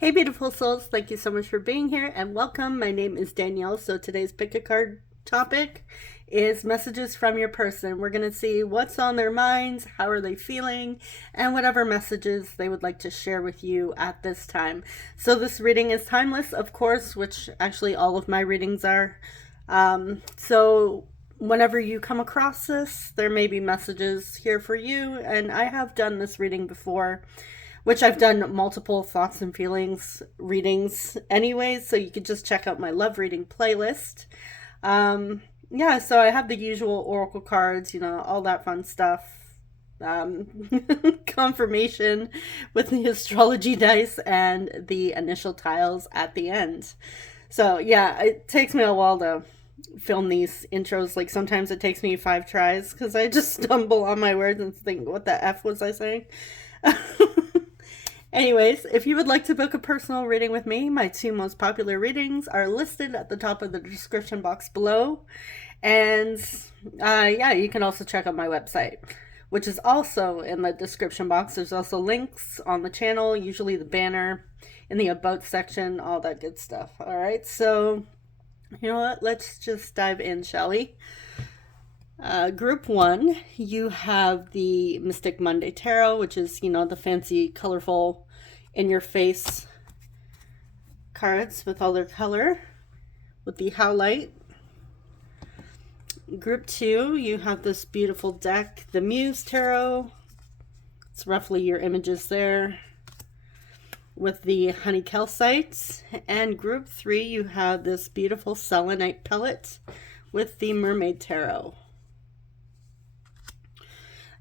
Hey beautiful souls, thank you so much for being here and welcome. My name is Danielle. So today's pick a card topic is messages from your person. We're going to see what's on their minds, how are they feeling, and whatever messages they would like to share with you at this time. So this reading is timeless, of course, which actually all of my readings are. So whenever you come across this, there may be messages here for you, and I have done this reading before, which I've done multiple thoughts and feelings readings anyways, so you could just check out my love reading playlist. Yeah, so I have the usual oracle cards, all that fun stuff. Confirmation with the astrology dice and the initial tiles at the end. So yeah, it takes me a while to film these intros. Like sometimes it takes me 5 tries because I just stumble on my words and think, what the F was I saying? Anyways, if you would like to book a personal reading with me, my 2 most popular readings are listed at the top of the description box below. And yeah, you can also check out my website, which is also in the description box. There's also links on the channel, usually the banner in the about section, all that good stuff. All right, so you know what? Let's just dive in, shall we? Group 1, you have the Mystic Monday Tarot, which is, the fancy, colorful, in-your-face cards with all their color, with the howlite. Group 2, you have this beautiful deck, the Muse Tarot. It's roughly your images there, with the honey calcite. And group 3, you have this beautiful selenite pellet with the Mermaid Tarot.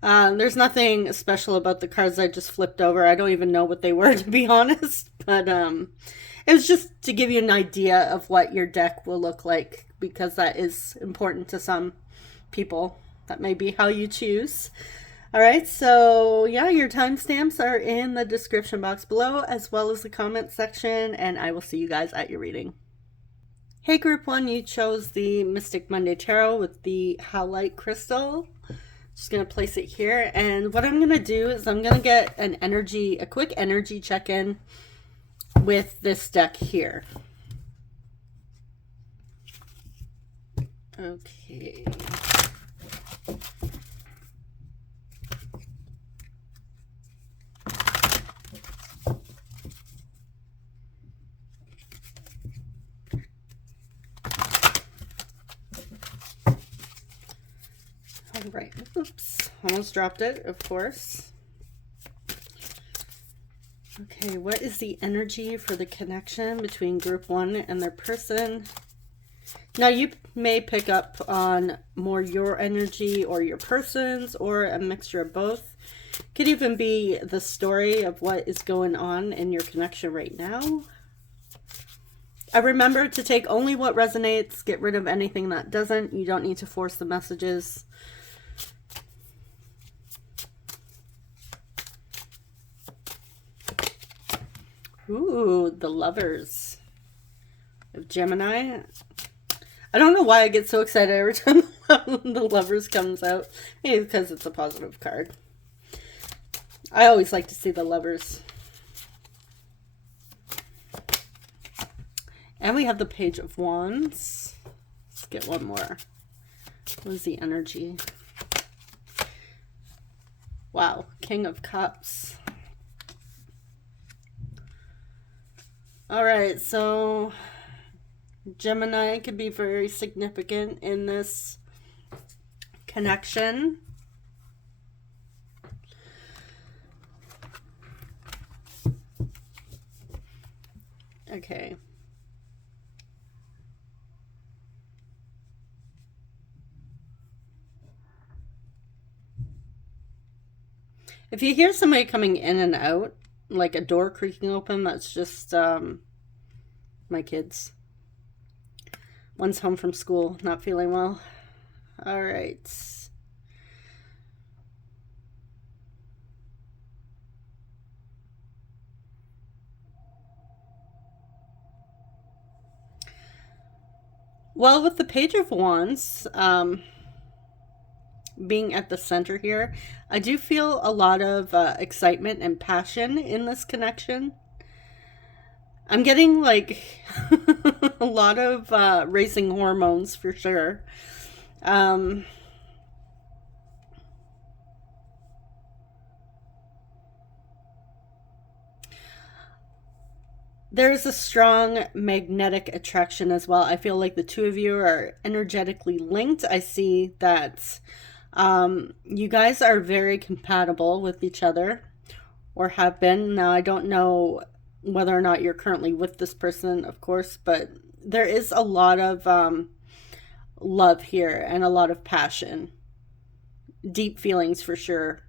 There's nothing special about the cards I just flipped over. I don't even know what they were, to be honest. But it was just to give you an idea of what your deck will look like, because that is important to some people. That may be how you choose. All right, so yeah, your timestamps are in the description box below, as well as the comment section, and I will see you guys at your reading. Hey, Group 1, you chose the Mystic Monday Tarot with the howlite crystal. Just going to place it here, and what I'm going to do is I'm going to get a quick energy check-in with this deck here. Okay. All right. Oops. Almost dropped it, of course. Okay, what is the energy for the connection between Group 1 and their person? Now, you may pick up on more your energy or your person's, or a mixture of both. Could even be the story of what is going on in your connection right now. I remember to take only what resonates, get rid of anything that doesn't. You don't need to force the messages. Ooh, the Lovers of Gemini. I don't know why I get so excited every time the Lovers comes out. Maybe because it's a positive card. I always like to see the Lovers. And we have the Page of Wands. Let's get one more. What is the energy? Wow, King of Cups. All right, so Gemini could be very significant in this connection. Okay. If you hear somebody coming in and out, like a door creaking open, that's just my kids. One's home from school, not feeling well. All right. Well, with the Page of Wands, being at the center here, I do feel a lot of excitement and passion in this connection. I'm getting like a lot of racing hormones for sure. Um, there's a strong magnetic attraction as well. I feel like the two of you are energetically linked. I see that you guys are very compatible with each other or have been. Now, I don't know whether or not you're currently with this person, of course, but there is a lot of love here and a lot of passion, deep feelings for sure.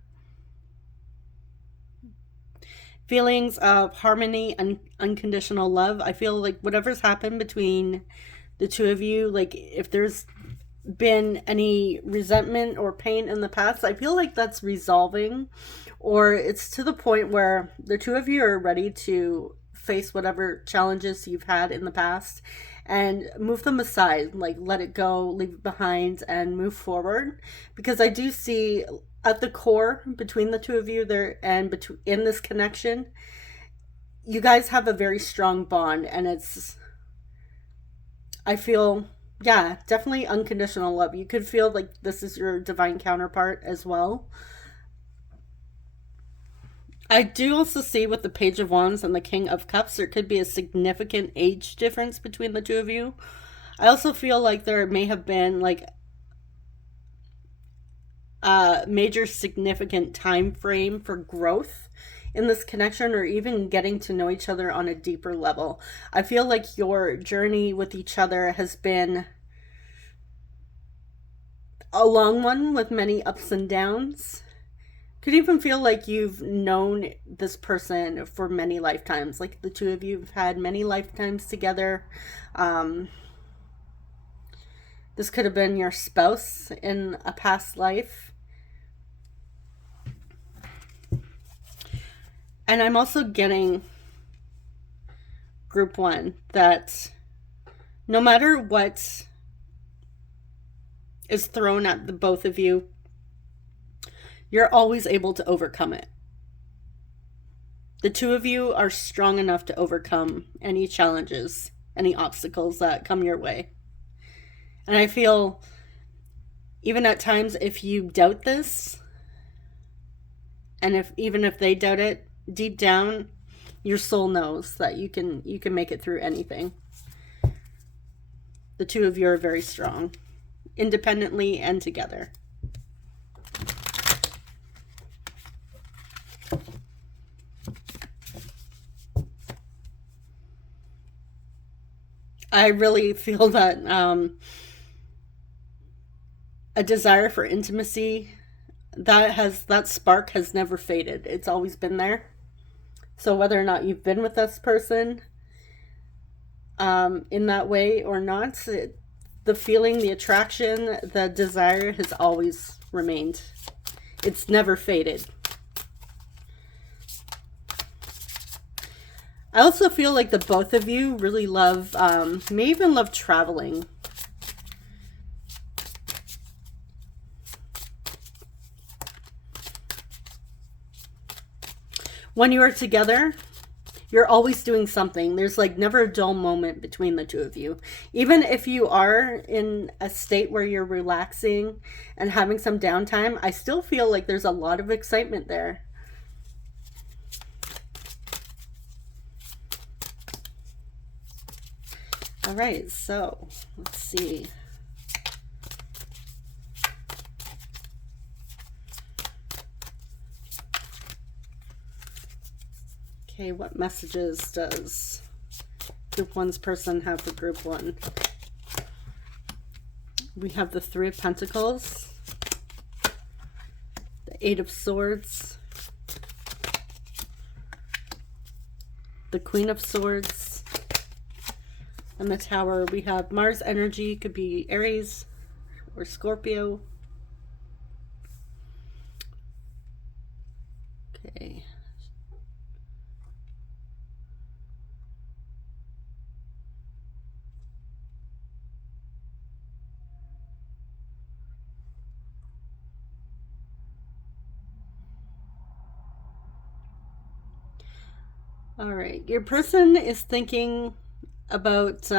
Feelings of harmony and unconditional love. I feel like whatever's happened between the two of you, like if there's been any resentment or pain in the past, I feel like that's resolving, or it's to the point where the two of you are ready to face whatever challenges you've had in the past and move them aside, like let it go, leave it behind, and move forward. Because I do see at the core between the two of you there and between in this connection, you guys have a very strong bond, and it's, I feel, yeah, definitely unconditional love. You could feel like this is your divine counterpart as well. I do also see with the Page of Wands and the King of Cups, there could be a significant age difference between the two of you. I also feel like there may have been like a major significant time frame for growth in this connection, or even getting to know each other on a deeper level. I feel like your journey with each other has been a long one with many ups and downs. Could even feel like you've known this person for many lifetimes. Like the two of you have had many lifetimes together. Um, this could have been your spouse in a past life. And I'm also getting group one that no matter what is thrown at the both of you, you're always able to overcome it. The two of you are strong enough to overcome any challenges, any obstacles that come your way. And I feel even at times if you doubt this, and if even if they doubt it, deep down your soul knows that you can make it through anything. The two of you are very strong, independently and together. I really feel that a desire for intimacy, that spark has never faded. It's always been there. So whether or not you've been with this person in that way or not, the feeling, the attraction, the desire has always remained. It's never faded. I also feel like the both of you really love, may even love traveling. When you are together, you're always doing something. There's like never a dull moment between the two of you. Even if you are in a state where you're relaxing and having some downtime, I still feel like there's a lot of excitement there. All right, so let's see. Okay, what messages does Group 1's person have for Group 1? We have the Three of Pentacles, the Eight of Swords, the Queen of Swords, and the Tower. We have Mars energy, could be Aries or Scorpio. Okay. All right. Your person is thinking about,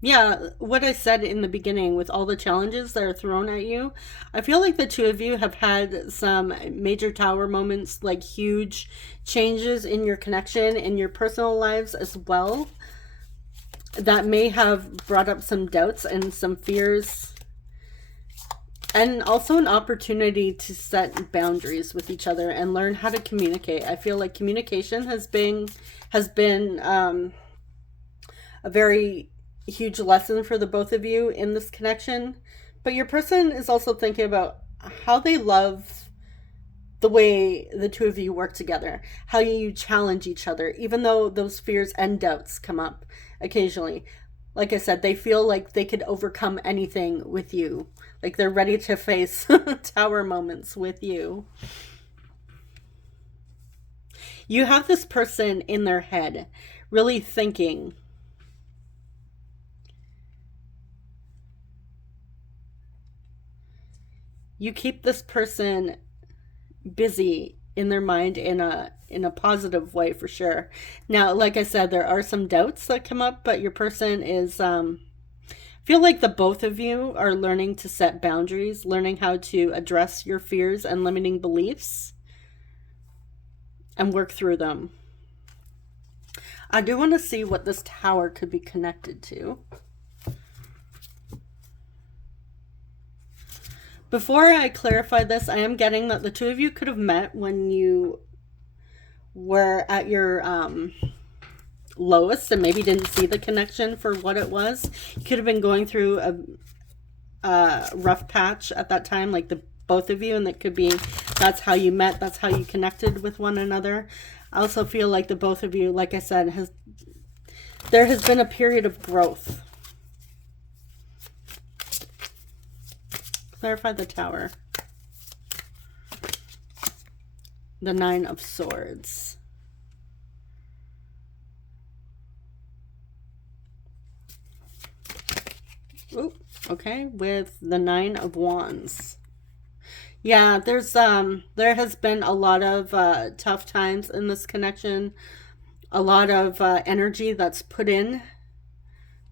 yeah, what I said in the beginning with all the challenges that are thrown at you. I feel like the two of you have had some major tower moments, like huge changes in your connection, in your personal lives as well, that may have brought up some doubts and some fears, and also an opportunity to set boundaries with each other and learn how to communicate. I feel like communication has been a very huge lesson for the both of you in this connection. But your person is also thinking about how they love the way the two of you work together, how you challenge each other, even though those fears and doubts come up occasionally. Like I said, they feel like they could overcome anything with you. Like they're ready to face tower moments with you. You have this person in their head, really thinking. You keep this person busy in their mind in a positive way for sure. Now, like I said, there are some doubts that come up, but your person is feel like the both of you are learning to set boundaries, learning how to address your fears and limiting beliefs and work through them. I do want to see what this tower could be connected to. Before I clarify this, I am getting that the two of you could have met when you were at your lowest and maybe didn't see the connection for what it was. You could have been going through a rough patch at that time, like the both of you, and that could be that's how you met, that's how you connected with one another. I also feel like the both of you, like I said, there has been a period of growth. Clarify the tower. The Nine of Swords. Ooh, okay, with the Nine of Wands. Yeah, there has been a lot of tough times in this connection. A lot of energy that's put in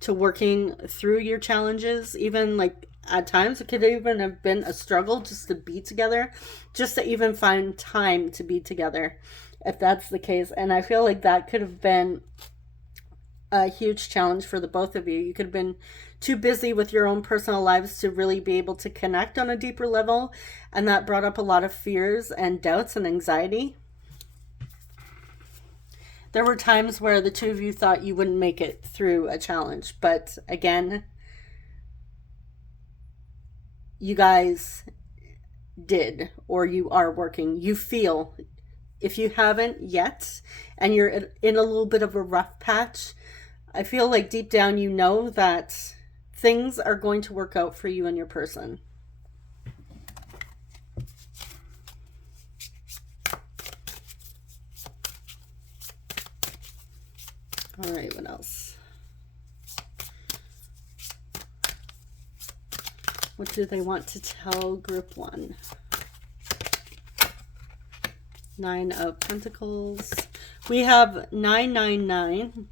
to working through your challenges. Even like at times it could even have been a struggle just to be together, just to even find time to be together, if that's the case. And I feel like that could have been a huge challenge for the both of you. You could have been too busy with your own personal lives to really be able to connect on a deeper level, and that brought up a lot of fears and doubts and anxiety. There were times where the two of you thought you wouldn't make it through a challenge, but again, you guys did, or you are working. You feel, if you haven't yet and you're in a little bit of a rough patch, I feel like deep down you know that things are going to work out for you and your person. All right, what else? What do they want to tell group one? Nine of Pentacles. We have 999.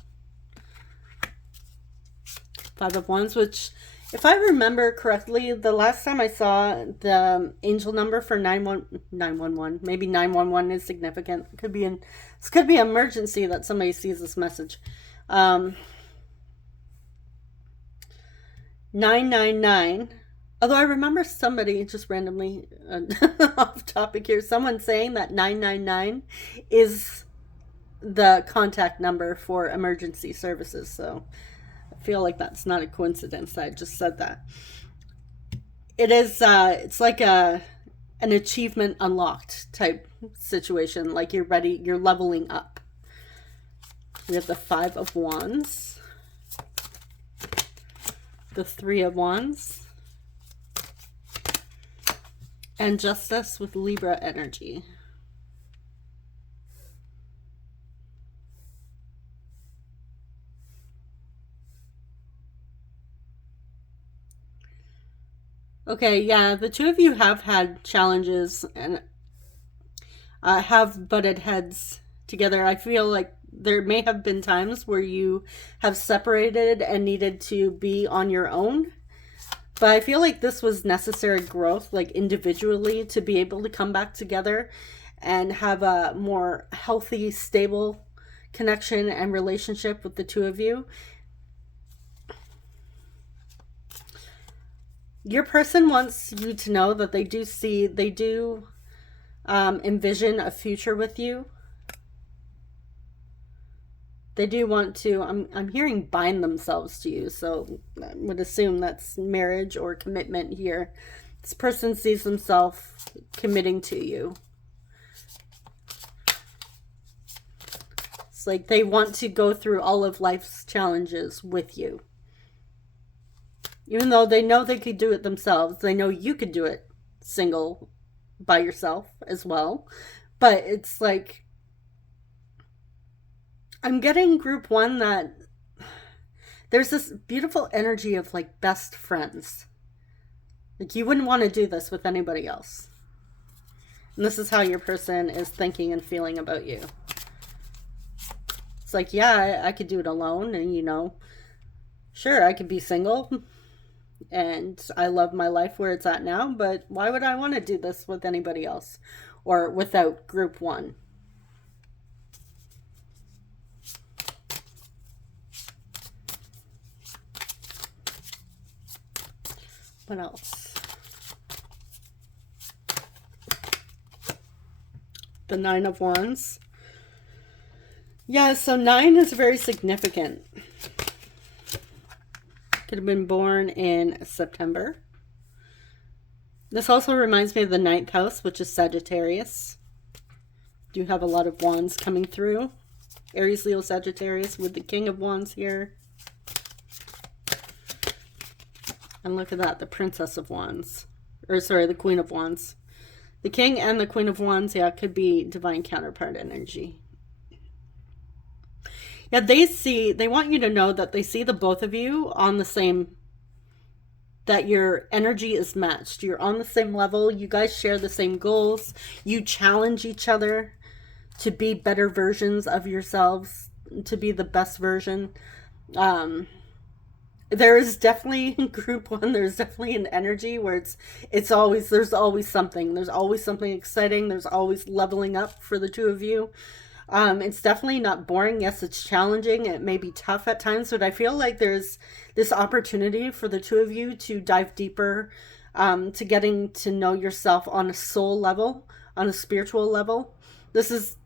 Five of Wands, which, if I remember correctly, the last time I saw the angel number for 911, maybe 911 is significant. It could be this could be an emergency that somebody sees this message. 999. Although I remember somebody just randomly off topic here, someone saying that 999 is the contact number for emergency services. So I feel like that's not a coincidence that I just said that. It is, it's like an achievement unlocked type situation. Like you're ready, you're leveling up. We have the Five of Wands. The Three of Wands. And Justice with Libra energy. Okay, yeah, the two of you have had challenges, and have butted heads together. I feel like there may have been times where you have separated and needed to be on your own. But I feel like this was necessary growth, like individually, to be able to come back together and have a more healthy, stable connection and relationship with the two of you. Your person wants you to know that they do envision a future with you. They do want to, I'm hearing bind themselves to you, so I would assume that's marriage or commitment here. This person sees themselves committing to you. It's like they want to go through all of life's challenges with you. Even though they know they could do it themselves, they know you could do it single by yourself as well. But it's like, I'm getting group one that there's this beautiful energy of like best friends. Like you wouldn't want to do this with anybody else. And this is how your person is thinking and feeling about you. It's like, yeah, I could do it alone, and you know, sure, I could be single and I love my life where it's at now, but why would I want to do this with anybody else or without group one? What else? The Nine of Wands. Yeah, so 9 is very significant. Could have been born in September. This also reminds me of the 9th house, which is Sagittarius. Do have a lot of wands coming through. Aries, Leo, Sagittarius with the King of Wands here. And look at that, the Princess of Wands. Or sorry, the Queen of Wands. The King and the Queen of Wands, yeah, could be divine counterpart energy. Yeah, they want you to know that they see the both of you on the same, that your energy is matched. You're on the same level. You guys share the same goals. You challenge each other to be better versions of yourselves, to be the best version. There is definitely in group one, there's definitely an energy where there's always something. There's always something exciting. There's always leveling up for the two of you. It's definitely not boring. Yes, it's challenging. It may be tough at times, but I feel like there's this opportunity for the two of you to dive deeper, to getting to know yourself on a soul level, on a spiritual level. This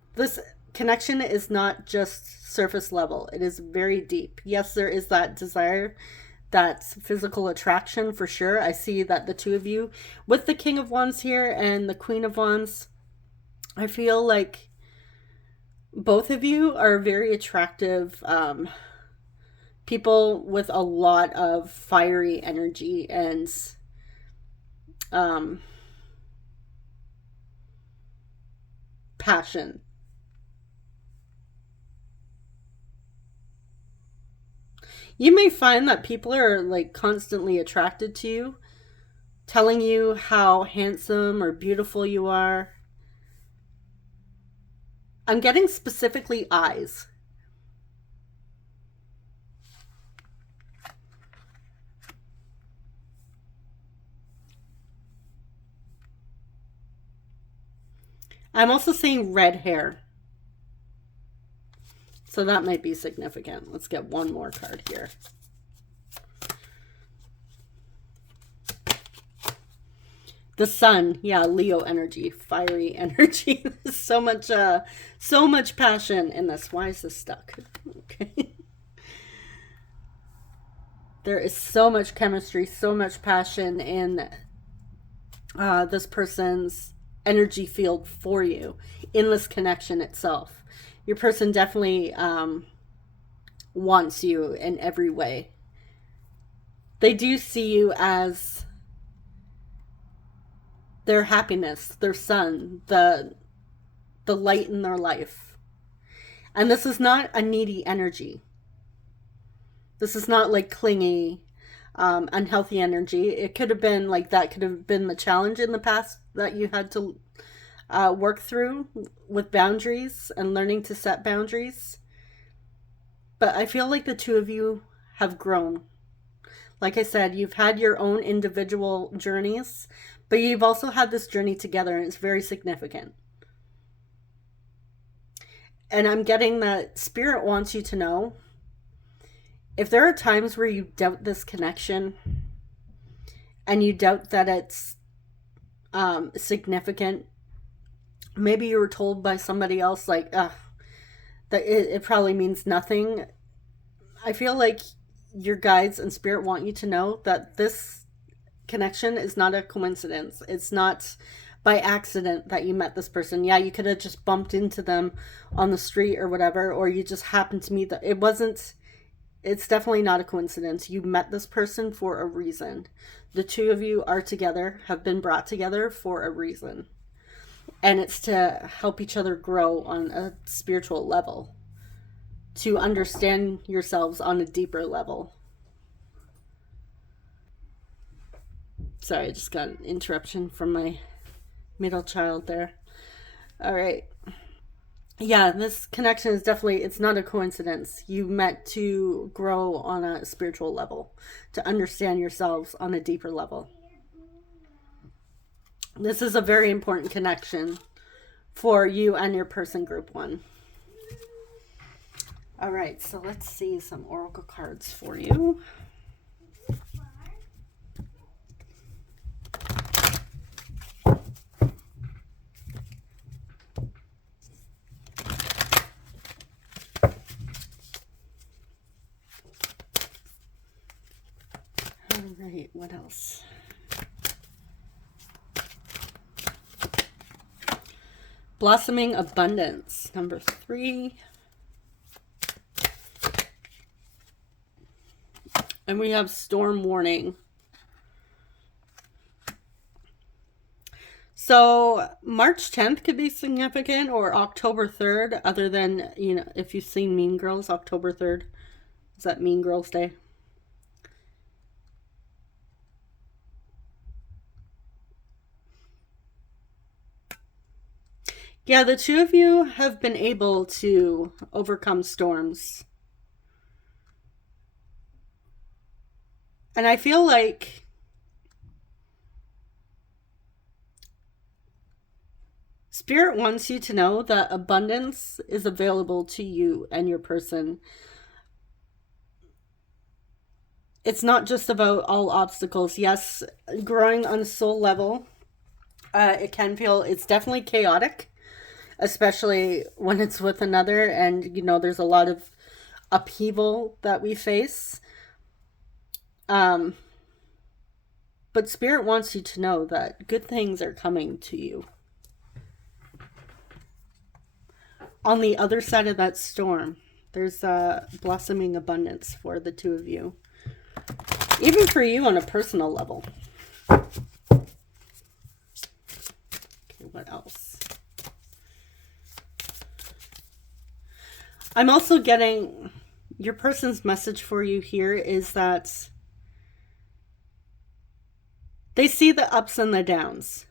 connection is not just surface level. It is very deep. Yes, there is that desire, that physical attraction for sure. I see that the two of you, with the King of Wands here and the Queen of Wands, I feel like both of you are very attractive people with a lot of fiery energy and passion. You may find that people are like constantly attracted to you, telling you how handsome or beautiful you are. I'm getting specifically eyes. I'm also seeing red hair. So that might be significant. Let's get one more card here. The Sun, yeah, Leo energy, fiery energy. so much passion in this. Why is this stuck? Okay. There is so much chemistry, so much passion in this person's energy field for you in this connection itself. Your person definitely wants you in every way. They do see you as their happiness, their sun, the light in their life. And this is not a needy energy. This is not like clingy, unhealthy energy. It could have been like that could have been the challenge in the past that you had to work through with boundaries and learning to set boundaries. But I feel like the two of you have grown. Like I said, you've had your own individual journeys, but you've also had this journey together, and it's very significant. And I'm getting that Spirit wants you to know, if there are times where you doubt this connection and you doubt that it's significant, maybe you were told by somebody else, like, that it probably means nothing. I feel like your guides and Spirit want you to know that this connection is not a coincidence. It's not by accident that you met this person. Yeah, you could have just bumped into them on the street or whatever, or you just happened to meet them. It's definitely not a coincidence. You met this person for a reason. The two of you are together, have been brought together for a reason. And it's to help each other grow on a spiritual level, to understand yourselves on a deeper level. Sorry, I just got an interruption from my middle child there. All right. Yeah, this connection is definitely, it's not a coincidence. You met to grow on a spiritual level, to understand yourselves on a deeper level. This is a very important connection for you and your person group 1. All right, so let's see some oracle cards for you. All right, what else? Blossoming abundance, number 3. And we have storm warning. So March 10th could be significant, or October 3rd, other than, you know, if you've seen Mean Girls, October 3rd. Is that Mean Girls Day? Yeah, the two of you have been able to overcome storms. And I feel like Spirit wants you to know that abundance is available to you and your person. It's not just about all obstacles. Yes, growing on a soul level, it can feel, it's definitely chaotic, especially when it's with another, and, you know, there's a lot of upheaval that we face. But Spirit wants you to know that good things are coming to you. On the other side of that storm, there's a blossoming abundance for the two of you. Even for you on a personal level. Okay, what else? I'm also getting, your person's message for you here is that they see the ups and the downs.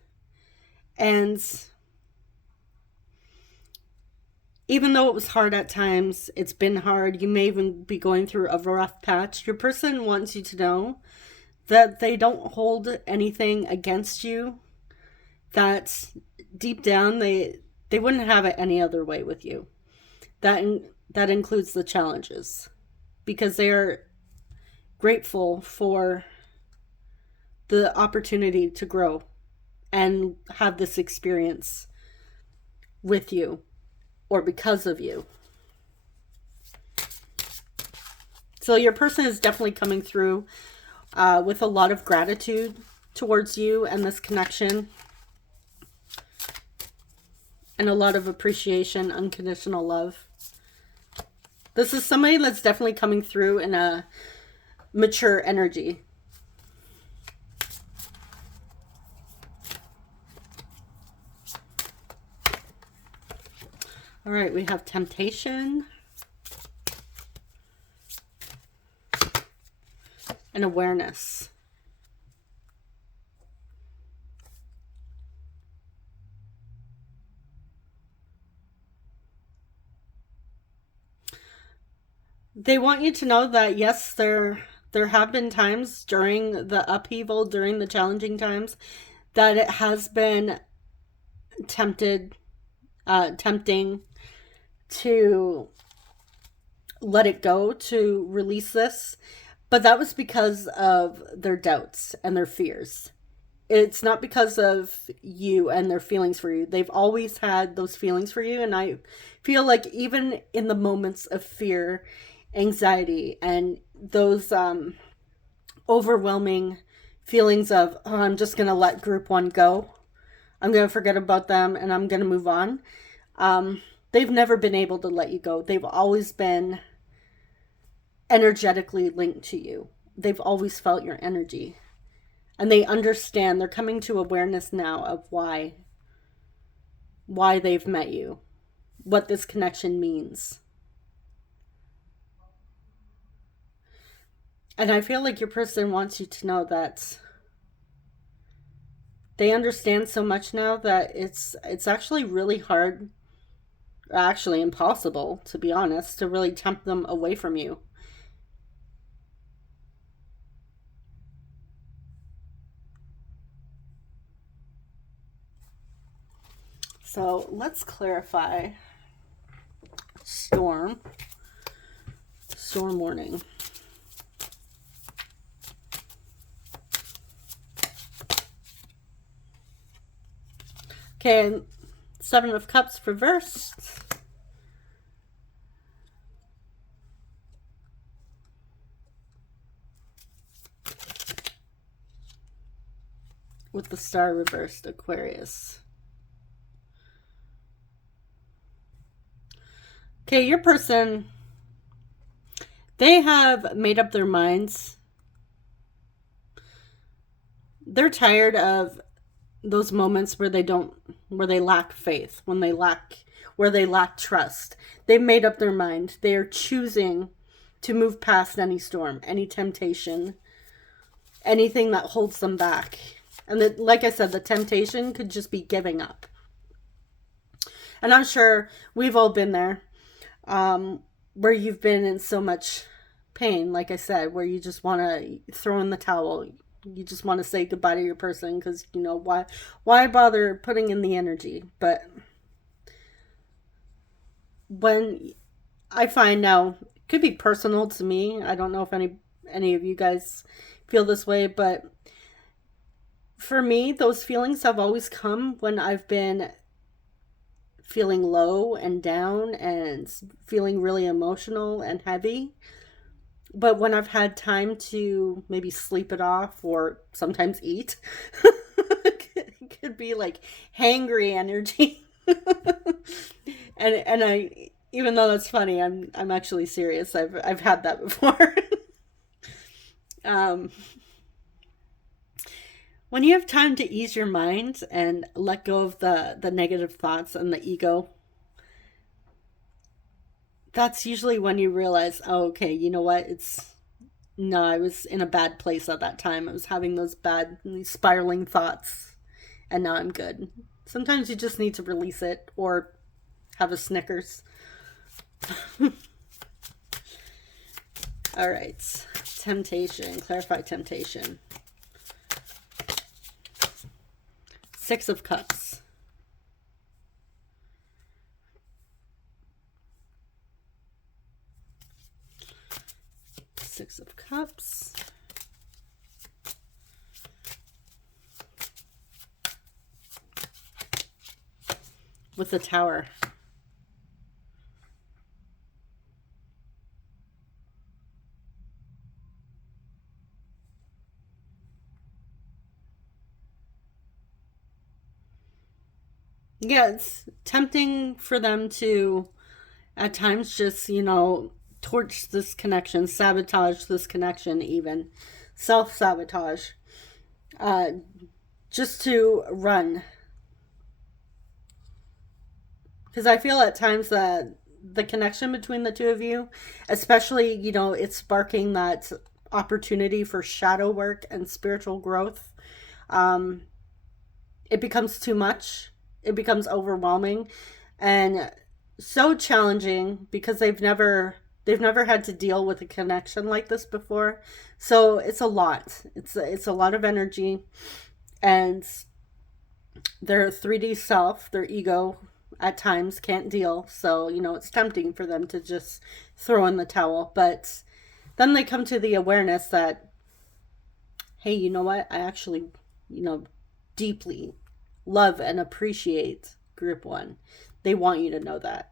And even though it was hard at times, it's been hard, you may even be going through a rough patch, your person wants you to know that they don't hold anything against you, that deep down they wouldn't have it any other way with you. That includes the challenges, because they are grateful for the opportunity to grow and have this experience with you or because of you. So your person is definitely coming through with a lot of gratitude towards you and this connection, and a lot of appreciation, unconditional love. This is somebody that's definitely coming through in a mature energy. All right, we have temptation and awareness. They want you to know that yes, there have been times during the upheaval, during the challenging times, that it has been tempted, tempting to let it go, to release this, but that was because of their doubts and their fears. It's not because of you and their feelings for you. They've always had those feelings for you, and I feel like even in the moments of fear, anxiety, and those overwhelming feelings of, oh, I'm just going to let group one go, I'm going to forget about them and I'm going to move on, they've never been able to let you go. They've always been energetically linked to you. They've always felt your energy. And they understand, they're coming to awareness now of why they've met you, what this connection means. And I feel like your person wants you to know that they understand so much now that it's actually really hard, actually impossible, to be honest, to really tempt them away from you. So let's clarify storm warning. Okay, Seven of Cups reversed. With the Star reversed, Aquarius. Okay, your person, they have made up their minds. They're tired of those moments where they lack faith, where they lack trust. They've made up their mind. They are choosing to move past any storm, any temptation, anything that holds them back. And like I said, the temptation could just be giving up. And I'm sure we've all been there, where you've been in so much pain, like I said, where you just want to throw in the towel. You just want to say goodbye to your person because, you know, why bother putting in the energy? But when I find now, it could be personal to me. I don't know if any of you guys feel this way, but for me, those feelings have always come when I've been feeling low and down and feeling really emotional and heavy. But when I've had time to maybe sleep it off or sometimes eat, it could be like hangry energy. and I, even though that's funny, I'm actually serious. I've had that before. When you have time to ease your mind and let go of the negative thoughts and the ego, that's usually when you realize, oh, okay, you know what? I was in a bad place at that time. I was having those spiraling thoughts, and now I'm good. Sometimes you just need to release it or have a Snickers. All right. Temptation. Clarify temptation. Six of Cups. Six of Cups. With the Tower. Yeah, it's tempting for them to, at times, just, torch this connection, sabotage this connection, even self-sabotage, just to run. Because I feel at times that the connection between the two of you, especially, it's sparking that opportunity for shadow work and spiritual growth. It becomes too much. It becomes overwhelming and so challenging because they've never They've never had to deal with a connection like this before. So it's a lot. It's a lot of energy. And their 3D self, their ego, at times can't deal. So, you know, it's tempting for them to just throw in the towel. But then they come to the awareness that, hey, you know what? I actually, you know, deeply love and appreciate group one. They want you to know that.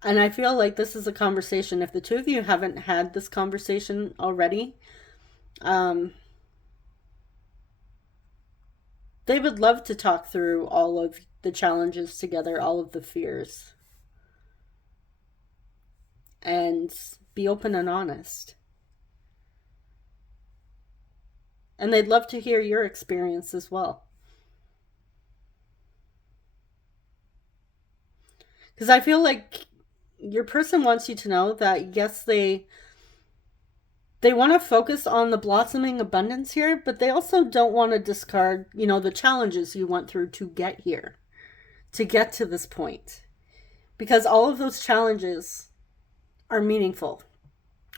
And I feel like this is a conversation, if the two of you haven't had this conversation already, they would love to talk through all of the challenges together, all of the fears, and be open and honest. And they'd love to hear your experience as well. Because I feel like your person wants you to know that, yes, they want to focus on the blossoming abundance here, but they also don't want to discard, you know, the challenges you went through to get here, to get to this point. Because all of those challenges are meaningful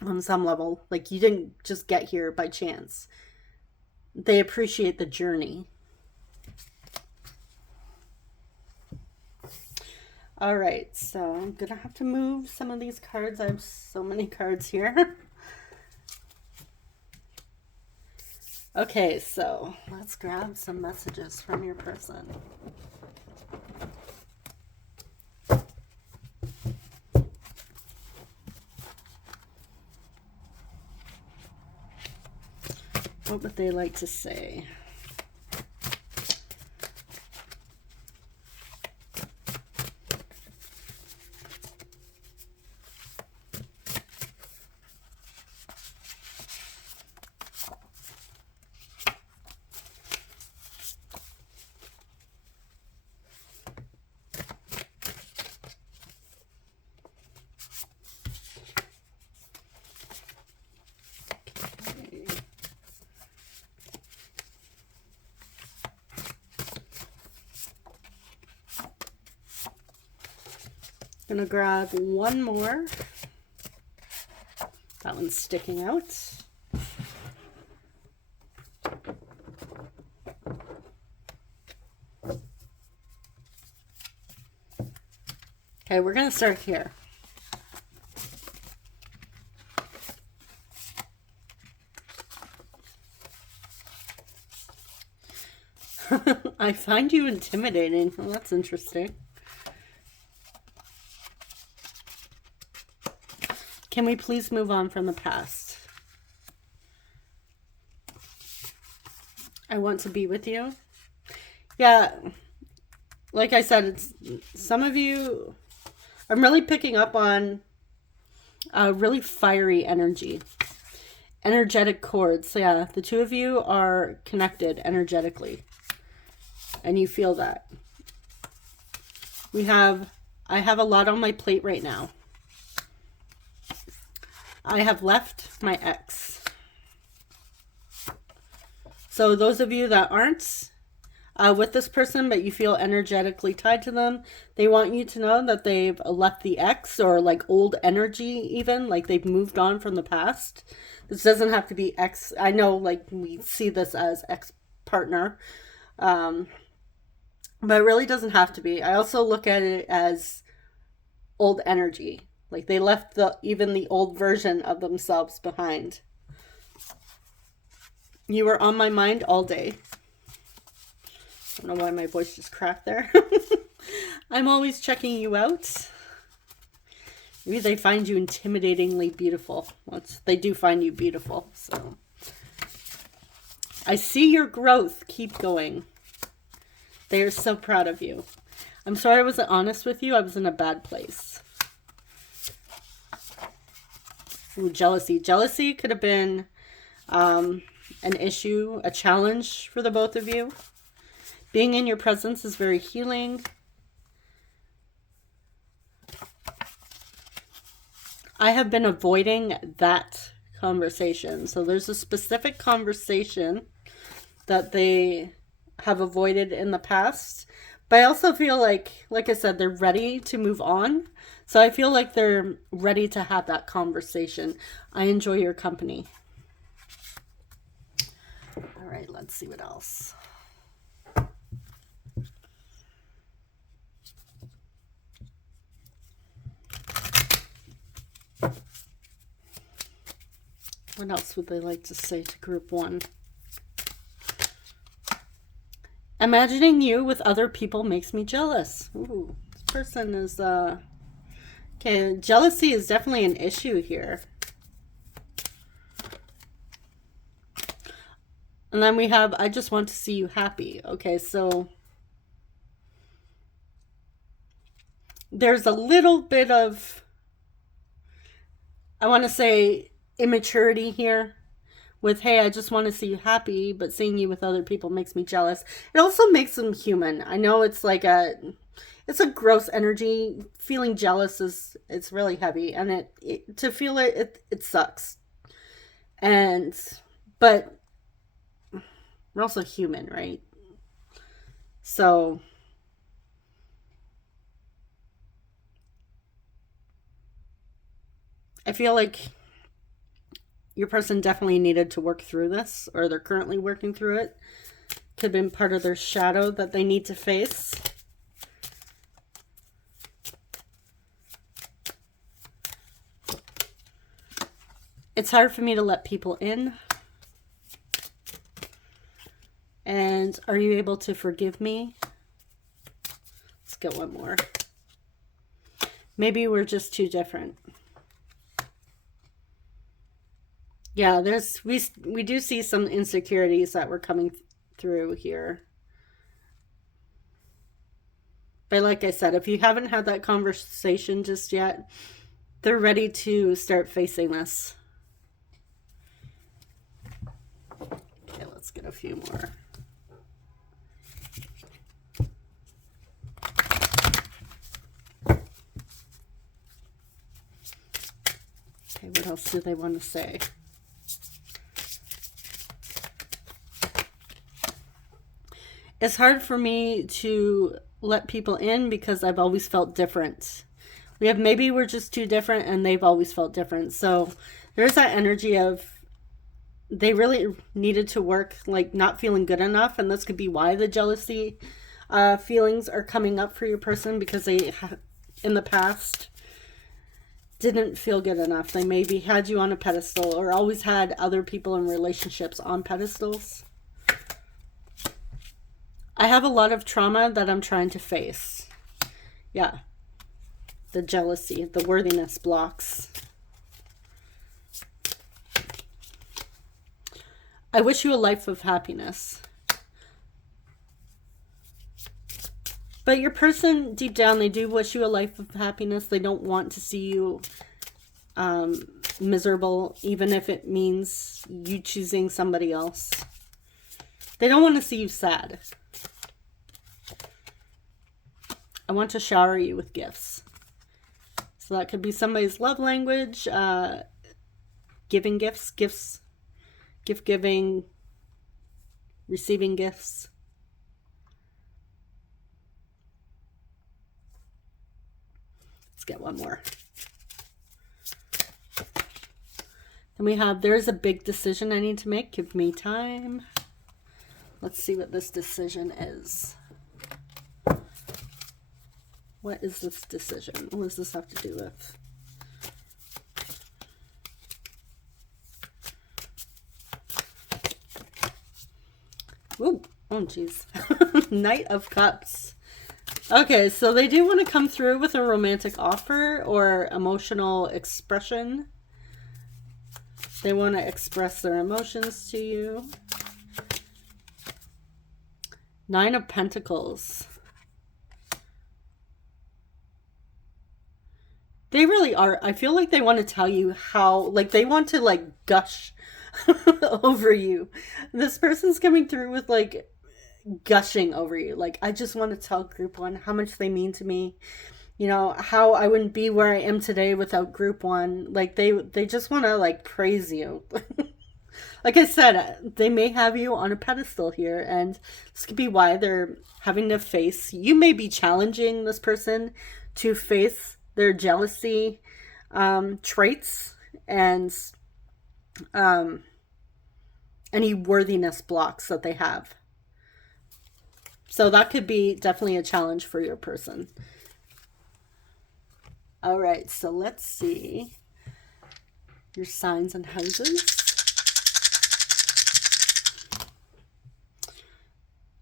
on some level. Like, you didn't just get here by chance. They appreciate the journey. All right, so I'm going to have to move some of these cards. I have so many cards here. Okay, so let's grab some messages from your person. What would they like to say? Gonna grab one more. That one's sticking out. Okay, we're gonna start here. I find you intimidating. Well, that's interesting. Can we please move on from the past? I want to be with you. Yeah, like I said, it's some of you, I'm really picking up on really fiery energy. Energetic cords. So yeah, the two of you are connected energetically. And you feel that. I have a lot on my plate right now. I have left my ex. So those of you that aren't with this person, but you feel energetically tied to them, they want you to know that they've left the ex, or like old energy even, like they've moved on from the past. This doesn't have to be ex. I know, like, we see this as ex-partner, but it really doesn't have to be. I also look at it as old energy. Like, they left even the old version of themselves behind. You were on my mind all day. I don't know why my voice just cracked there. I'm always checking you out. Maybe they find you intimidatingly beautiful. Well, they do find you beautiful. So I see your growth. Keep going. They are so proud of you. I'm sorry I wasn't honest with you. I was in a bad place. Ooh, jealousy. Jealousy could have been an issue, a challenge for the both of you. Being in your presence is very healing. I have been avoiding that conversation. So there's a specific conversation that they have avoided in the past, But I also feel like I said, they're ready to move on. So I feel like they're ready to have that conversation. I enjoy your company. All right, let's see what else. What else would they like to say to group one? Imagining you with other people makes me jealous. Ooh, this person is, okay, jealousy is definitely an issue here. And then we have, I just want to see you happy. Okay, so there's a little bit of, I want to say, immaturity here. With, hey, I just want to see you happy, but seeing you with other people makes me jealous. It also makes them human. I know it's like it's a gross energy. Feeling jealous it's really heavy, and to feel it sucks. But we're also human, right? So I feel like your person definitely needed to work through this, or they're currently working through it. Could have been part of their shadow that they need to face. It's hard for me to let people in. And are you able to forgive me? Let's get one more. Maybe we're just too different. Yeah, we do see some insecurities that were coming through here. But like I said, if you haven't had that conversation just yet, they're ready to start facing this. Okay, let's get a few more. Okay, what else do they want to say? It's hard for me to let people in because I've always felt different. Maybe we're just too different and they've always felt different. So there's that energy of they really needed to work, like not feeling good enough. And this could be why the jealousy feelings are coming up for your person, because they, in the past, didn't feel good enough. They maybe had you on a pedestal or always had other people in relationships on pedestals. I have a lot of trauma that I'm trying to face. Yeah. The jealousy, the worthiness blocks. I wish you a life of happiness. But your person, deep down, they do wish you a life of happiness. They don't want to see you miserable, even if it means you choosing somebody else. They don't want to see you sad. I want to shower you with gifts. So that could be somebody's love language, giving gifts, gift giving, receiving gifts. Let's get one more. Then we have, there's a big decision I need to make. Give me time. Let's see what this decision is. What is this decision? What does this have to do with? Ooh, oh geez. Knight of Cups. Okay, so they do want to come through with a romantic offer or emotional expression. They want to express their emotions to you. Nine of Pentacles. They really are. I feel like they want to tell you how, like they want to like gush over you. This person's coming through with like gushing over you. Like, I just want to tell group one how much they mean to me. You know, how I wouldn't be where I am today without group one. Like they just want to like praise you. Like I said, they may have you on a pedestal here, and this could be why they're having to face, you may be challenging this person to face their jealousy traits and any worthiness blocks that they have. So that could be definitely a challenge for your person. All right, so let's see your signs and houses.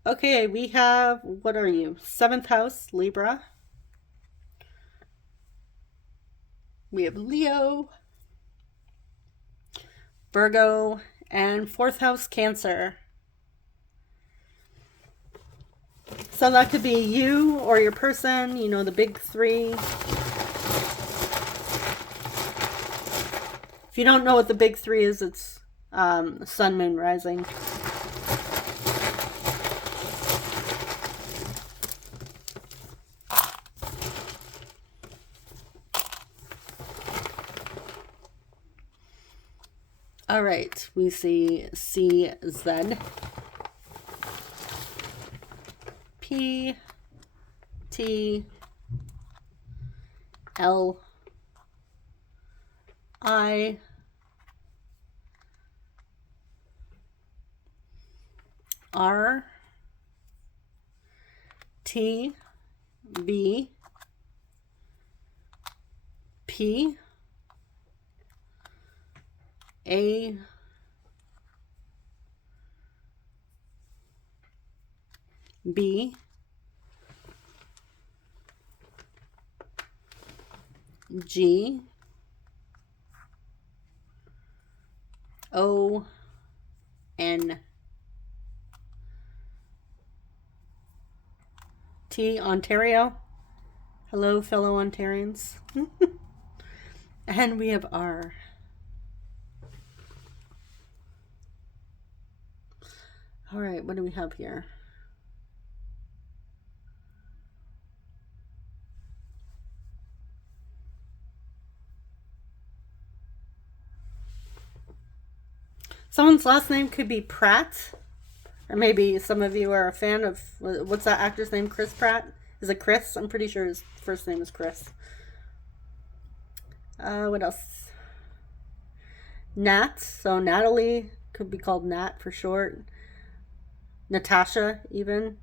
Okay, we have, what are you? 7th house, Libra. We have Leo, Virgo, and 4th house, Cancer. So that could be you or your person, you know, the big three. If you don't know what the big three is, it's sun, moon, rising. All right, we see C, Z, P, T, L, I, R, T, B, P, A, B, G, O, N, T, Ontario. Hello, fellow Ontarians. And we have R. All right, what do we have here? Someone's last name could be Pratt. Or maybe some of you are a fan of, what's that actor's name? Chris Pratt? Is it Chris? I'm pretty sure his first name is Chris. What else? Nat. So Natalie could be called Nat for short. Natasha, even.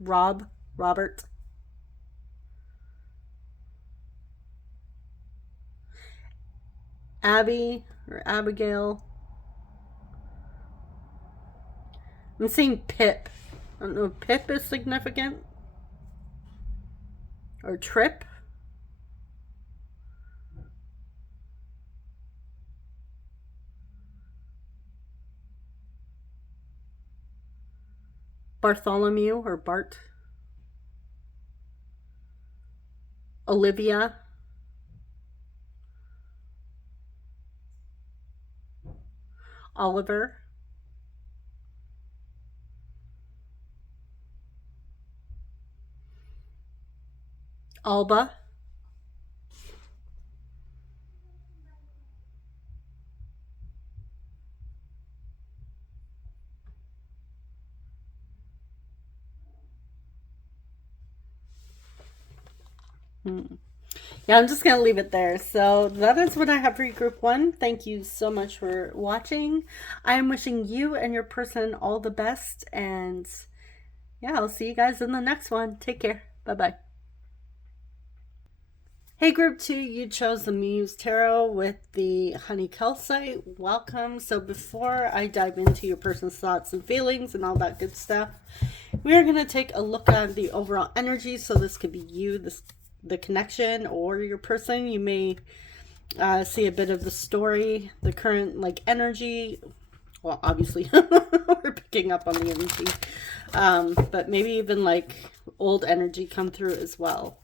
Robert. Abby or Abigail. I'm seeing Pip. I don't know if Pip is significant. Or Trip. Bartholomew or Bart. Olivia. Oliver. Alba. Yeah, I'm just going to leave it there. So that is what I have for you, Group 1. Thank you so much for watching. I am wishing you and your person all the best. And yeah, I'll see you guys in the next one. Take care. Bye-bye. Hey, Group 2, you chose the Muse Tarot with the Honey Calcite. Welcome. So before I dive into your person's thoughts and feelings and all that good stuff, we are going to take a look at the overall energy. So this could be you, the connection, or your person. You may see a bit of the story, the current energy. Well, obviously we're picking up on the energy, but maybe even old energy come through as well.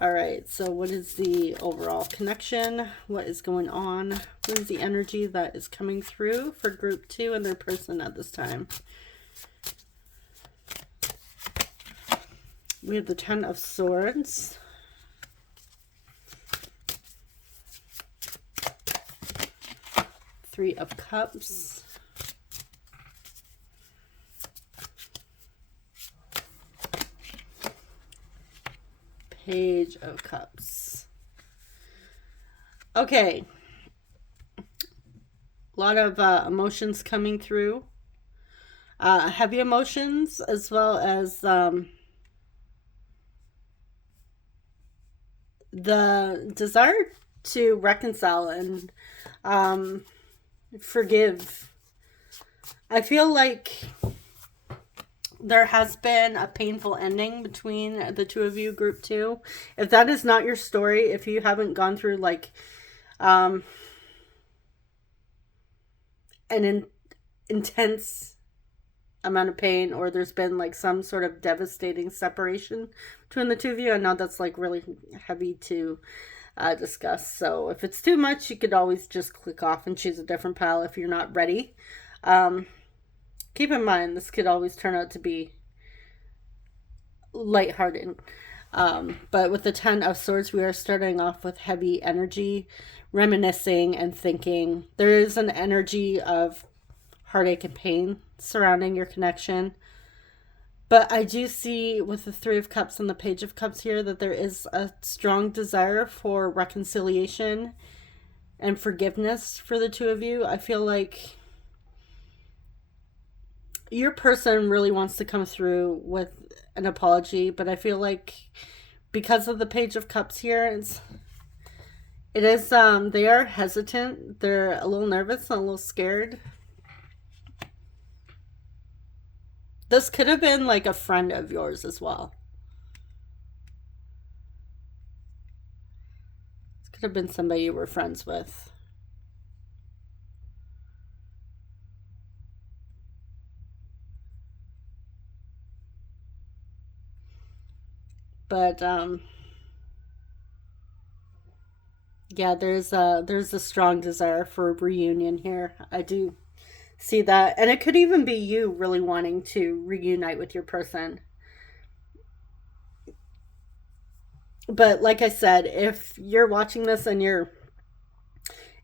All right, so what is the overall connection? What is going on? What is the energy that is coming through for Group 2 and their person at this time? We have the Ten of Swords. Three of Cups. Page of Cups. Okay. A lot of emotions coming through. Heavy emotions, as well as the desire to reconcile and forgive. I feel like there has been a painful ending between the two of you, group 2. If that is not your story, if you haven't gone through like an intense amount of pain, or there's been like some sort of devastating separation between the two of you, I know that's like really heavy to discuss. So if it's too much, you could always just click off and choose a different pile if you're not ready. Keep in mind, this could always turn out to be lighthearted. But with the Ten of Swords, we are starting off with heavy energy, reminiscing and thinking. There is an energy of heartache and pain surrounding your connection. But I do see with the Three of Cups and the Page of Cups here that there is a strong desire for reconciliation and forgiveness for the two of you. I feel like your person really wants to come through with an apology, but I feel like because of the Page of Cups here, they are hesitant. They're a little nervous and a little scared. This could have been like a friend of yours as well. This could have been somebody you were friends with. But yeah, there's a strong desire for a reunion here. I do see that. And it could even be you really wanting to reunite with your person. But like I said, if you're watching this and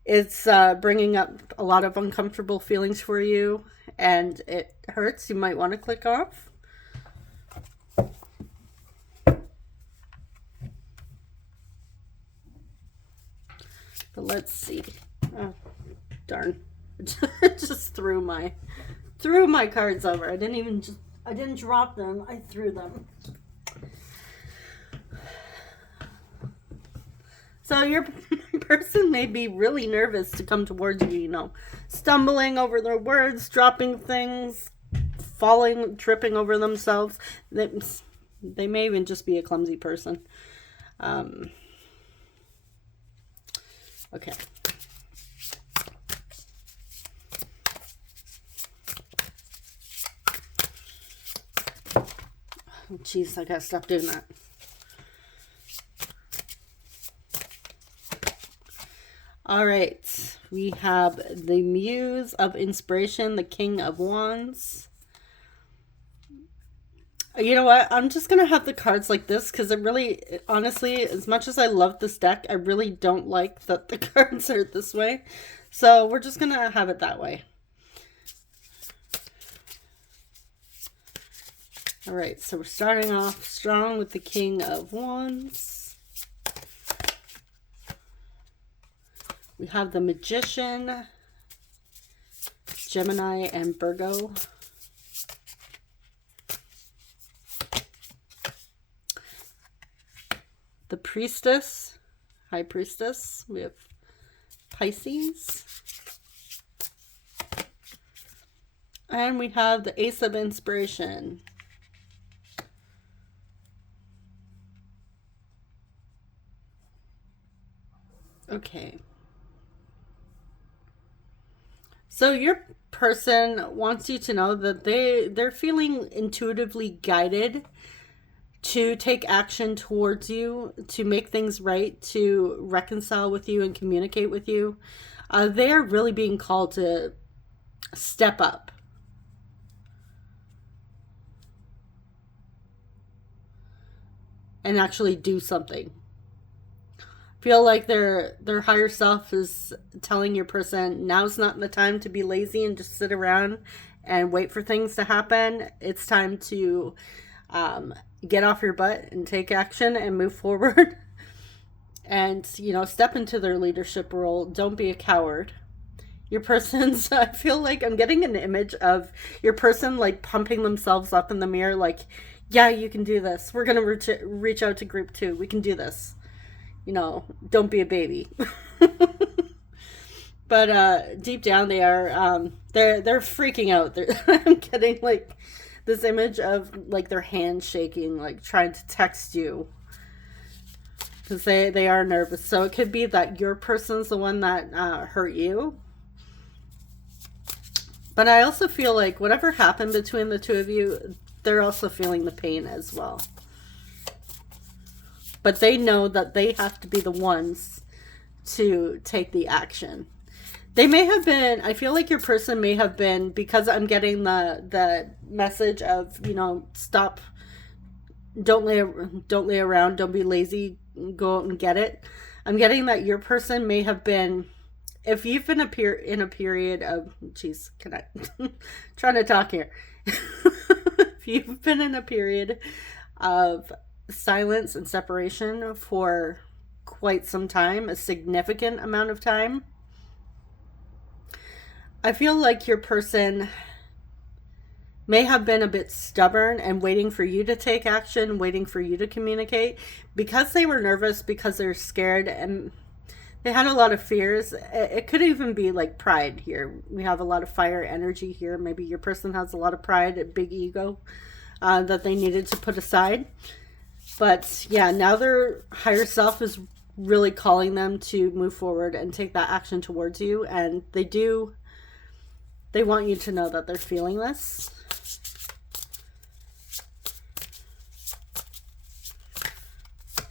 it's bringing up a lot of uncomfortable feelings for you and it hurts, you might want to click off. But let's see. Oh, darn. Just threw my cards over. I didn't drop them. I threw them. So your person may be really nervous to come towards you, stumbling over their words, dropping things, falling, tripping over themselves. They may even just be a clumsy person. Okay. Jeez, I gotta stop doing that. All right, we have the Muse of Inspiration, the King of Wands. You know what? I'm just going to have the cards like this because it really, honestly, as much as I love this deck, I really don't like that the cards are this way. So we're just going to have it that way. All right, so we're starting off strong with the King of Wands. We have the Magician, Gemini, and Virgo. The Priestess, High Priestess. We have Pisces. And we have the Ace of Inspiration. Okay. So your person wants you to know that they're feeling intuitively guided to take action towards you, to make things right, to reconcile with you and communicate with you. They are really being called to step up. and actually do something. Feel like their higher self is telling your person, now's not the time to be lazy and just sit around and wait for things to happen. It's time to get off your butt and take action and move forward. And, you know, step into their leadership role. Don't be a coward. Your person's, I feel like I'm getting an image of your person like pumping themselves up in the mirror, like, yeah, you can do this. We're going to reach out to group 2. We can do this. You know, don't be a baby. But deep down they are, they're freaking out. I'm getting like this image of like their hands shaking, like trying to text you. Because they are nervous. So it could be that your person's the one that hurt you. But I also feel like whatever happened between the two of you, they're also feeling the pain as well. But they know that they have to be the ones to take the action. They may have been, I feel like your person may have been, because I'm getting the message of, you know, stop, don't lay around, don't be lazy, go out and get it. I'm getting that your person may have been, if you've been in a period of, geez, can I, trying to talk here. If you've been in a period of silence and separation for quite some time, a significant amount of time, I feel like your person may have been a bit stubborn and waiting for you to take action, waiting for you to communicate, because they were nervous, because they're scared, and they had a lot of fears. It could even be like pride here. We have a lot of fire energy here. Maybe your person has a lot of pride, a big ego that they needed to put aside. But yeah, now their higher self is really calling them to move forward and take that action towards you. And they want you to know that they're feeling this.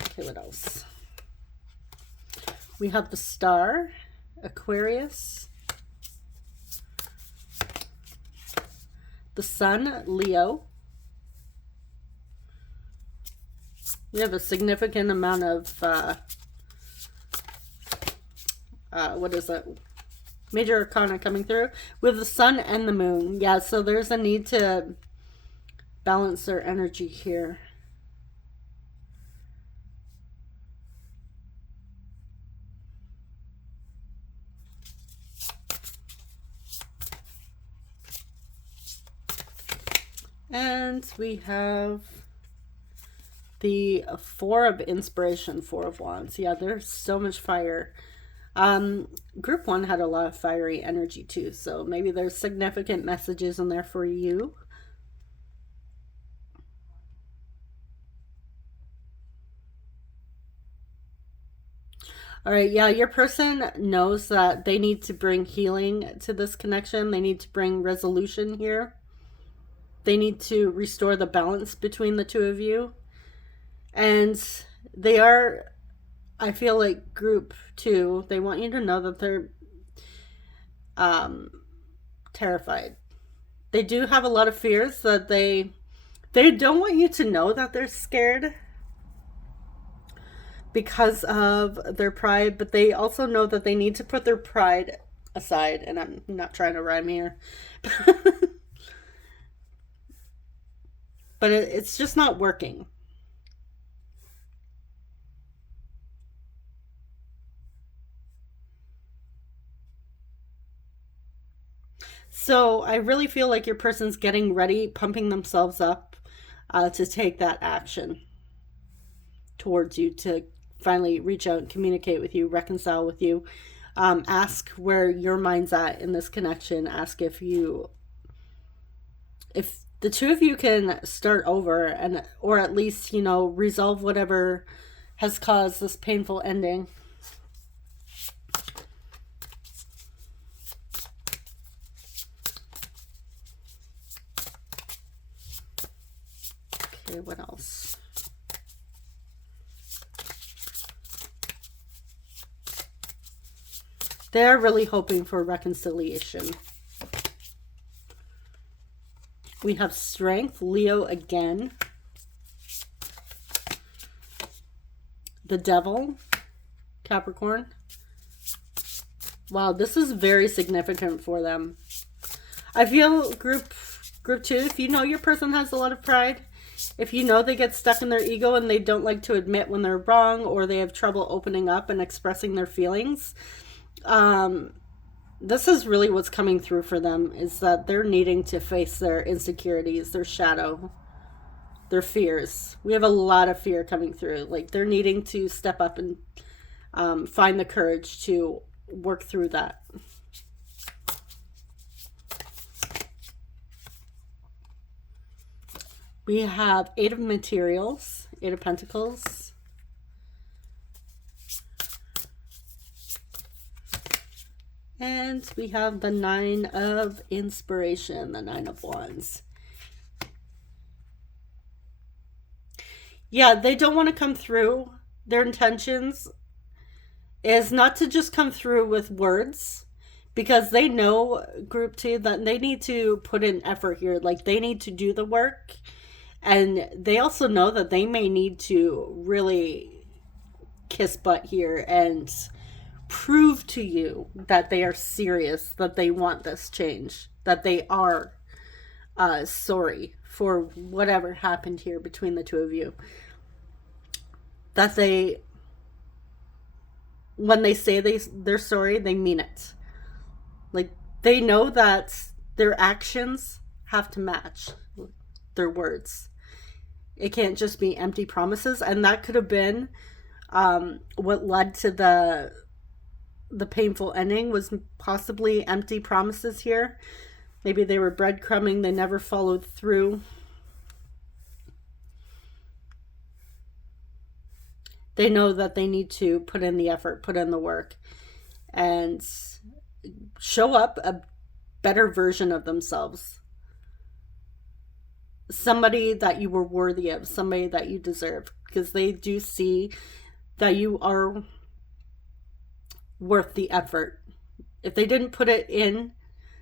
Okay, what else? We have the Star, Aquarius, the Sun, Leo. We have a significant amount of, what is it? Major Arcana coming through. We have the Sun and the Moon. Yeah, so there's a need to balance their energy here. And we have the Four of Inspiration, Four of Wands. Yeah, there's so much fire. Group 1 had a lot of fiery energy too, so maybe there's significant messages in there for you. All right, yeah, your person knows that they need to bring healing to this connection. They need to bring resolution here. They need to restore the balance between the two of you. And they are, I feel like group 2, they want you to know that they're terrified. They do have a lot of fears that they don't want you to know that they're scared because of their pride, but they also know that they need to put their pride aside. And I'm not trying to rhyme here. But it's just not working. So I really feel like your person's getting ready, pumping themselves up to take that action towards you, to finally reach out and communicate with you, reconcile with you. Ask where your mind's at in this connection. Ask if the two of you can start over, and or at least, you know, resolve whatever has caused this painful ending. Okay, what else? They're really hoping for reconciliation. We have Strength, Leo again. the Devil, Capricorn. Wow, this is very significant for them. I feel group 2, if you know your person has a lot of pride, if you know they get stuck in their ego and they don't like to admit when they're wrong, or they have trouble opening up and expressing their feelings, this is really what's coming through for them, is that they're needing to face their insecurities, their shadow, their fears. We have a lot of fear coming through. Like, they're needing to step up and find the courage to work through that. We have 8 of Materials, 8 of Pentacles. And we have the 9 of Inspiration, the 9 of Wands. Yeah, they don't want to come through. Their intentions is not to just come through with words, because they know, group 2, that they need to put in effort here. Like, they need to do the work. And they also know that they may need to really kiss butt here and prove to you that they are serious, that they want this change, that they are sorry for whatever happened here between the two of you. That they, when they say they're sorry, they mean it. Like, they know that their actions have to match their words. It can't just be empty promises. And that could have been what led to the painful ending, was possibly empty promises here. Maybe they were breadcrumbing, they never followed through. They know that they need to put in the effort, put in the work, and show up a better version of themselves. Somebody that you were worthy of, somebody that you deserve, because they do see that you are worth the effort. If they didn't put it in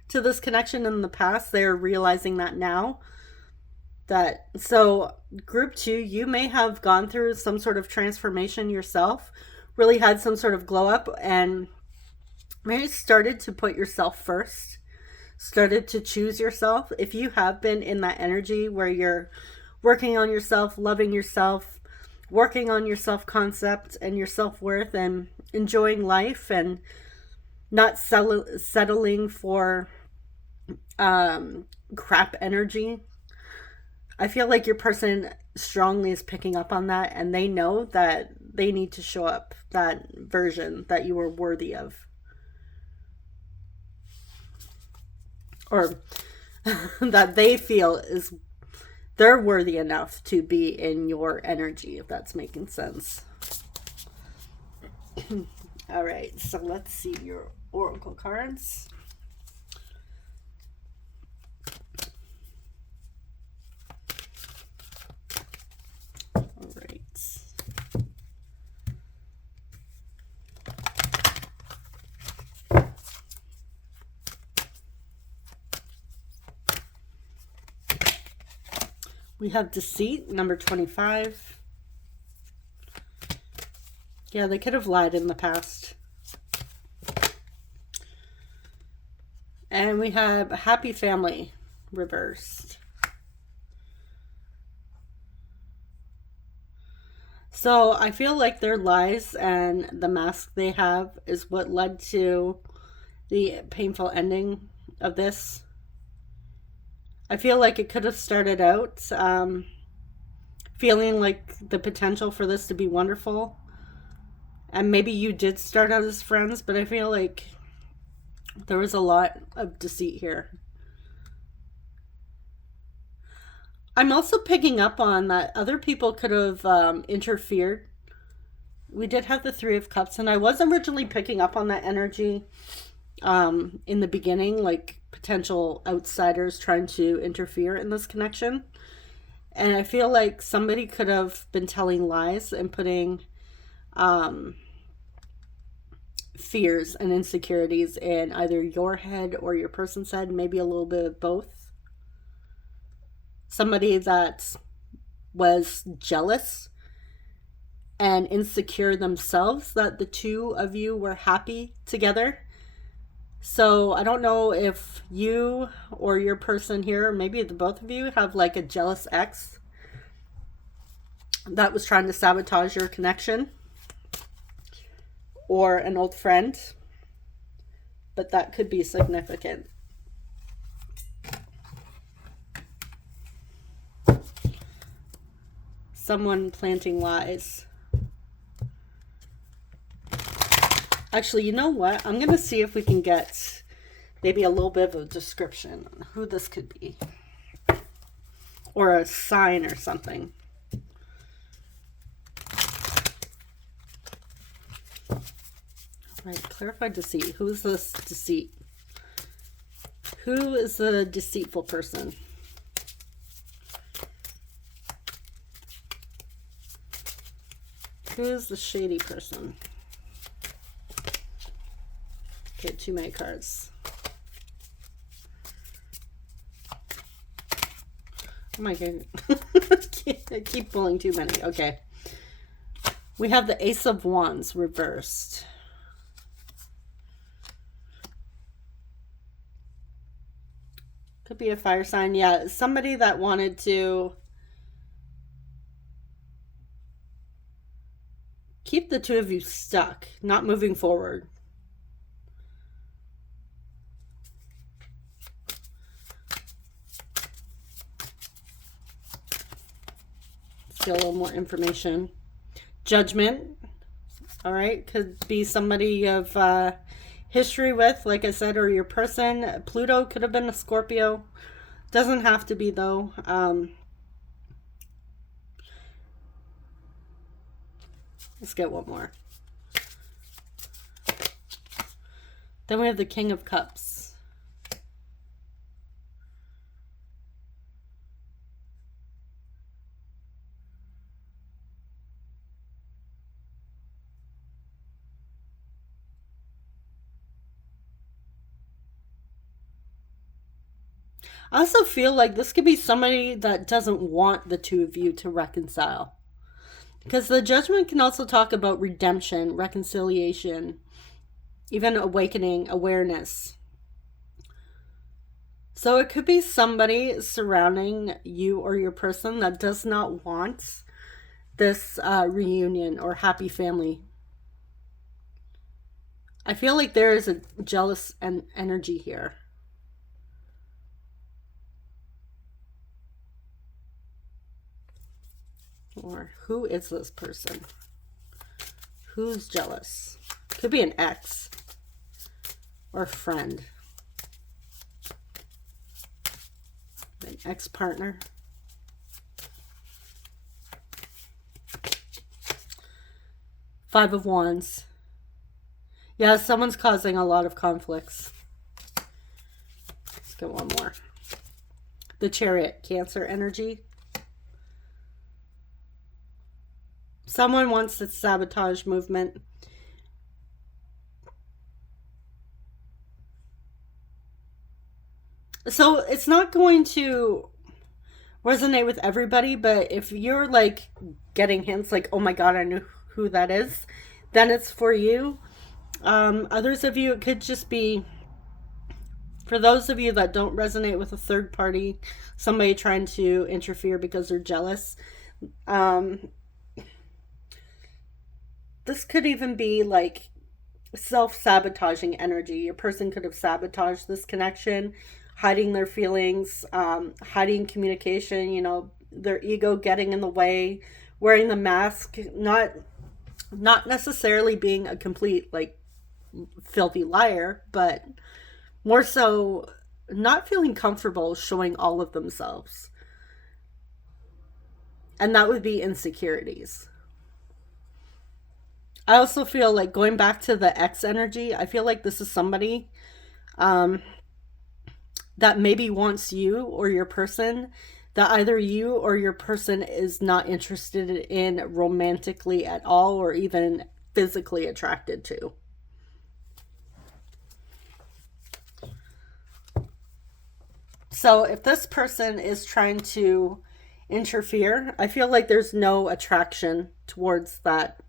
to this connection in the past, they're realizing that now. So group 2, you may have gone through some sort of transformation yourself, really had some sort of glow up, and maybe started to put yourself first, started to choose yourself. If you have been in that energy where you're working on yourself, loving yourself, working on your self-concept and your self-worth, and enjoying life, and not settling for crap energy, I feel like your person strongly is picking up on that, and they know that they need to show up that version that you are worthy of. Or that they feel is they're worthy enough to be in your energy, if that's making sense. All right, so let's see your oracle cards. All right. We have Deceit, number 25. Yeah, they could have lied in the past. And we have Happy Family, reversed. So I feel like their lies and the mask they have is what led to the painful ending of this. I feel like it could have started out feeling like the potential for this to be wonderful. And maybe you did start out as friends, but I feel like there was a lot of deceit here. I'm also picking up on that other people could have interfered. We did have the 3 of Cups, and I was originally picking up on that energy in the beginning, like potential outsiders trying to interfere in this connection. And I feel like somebody could have been telling lies and putting fears and insecurities in either your head or your person's head, maybe a little bit of both. Somebody that was jealous and insecure themselves that the two of you were happy together. So I don't know if you or your person here, or maybe the both of you, have like a jealous ex that was trying to sabotage your connection, or an old friend, but that could be significant. Someone planting lies. Actually, you know what? I'm going to see if we can get maybe a little bit of a description on who this could be. Or a sign or something. Right, clarified deceit. Who is this deceit? Who is the deceitful person? Who is the shady person? Okay, too many cards. Oh my god. I keep pulling too many. Okay. We have the Ace of Wands reversed. Could be a fire sign. Yeah, somebody that wanted to keep the two of you stuck, not moving forward. Let's get a little more information. Judgment. All right, could be somebody you have history with, like I said, or your person. Pluto could have been a Scorpio. Doesn't have to be, though. Let's get one more. Then we have the King of Cups. I also feel like this could be somebody that doesn't want the two of you to reconcile. Because the Judgment can also talk about redemption, reconciliation, even awakening, awareness. So it could be somebody surrounding you or your person that does not want this reunion or happy family. I feel like there is a jealous energy here. Or who is this person? Who's jealous? Could be an ex or a friend. An ex-partner. Five of Wands. Yeah, someone's causing a lot of conflicts. Let's get one more. The Chariot, Cancer energy. Someone wants to sabotage movement. So it's not going to resonate with everybody, but if you're like getting hints like, oh my god, I knew who that is, then it's for you. Others of you, it could just be, for those of you that don't resonate with a third party, somebody trying to interfere because they're jealous. This could even be like self-sabotaging energy. Your person could have sabotaged this connection, hiding their feelings, hiding communication, you know, their ego getting in the way, wearing the mask, not necessarily being a complete like filthy liar, but more so not feeling comfortable showing all of themselves. And that would be insecurities. I also feel like, going back to the X energy, I feel like this is somebody that maybe wants you or your person, that either you or your person is not interested in romantically at all, or even physically attracted to. So if this person is trying to interfere. I feel like there's no attraction towards that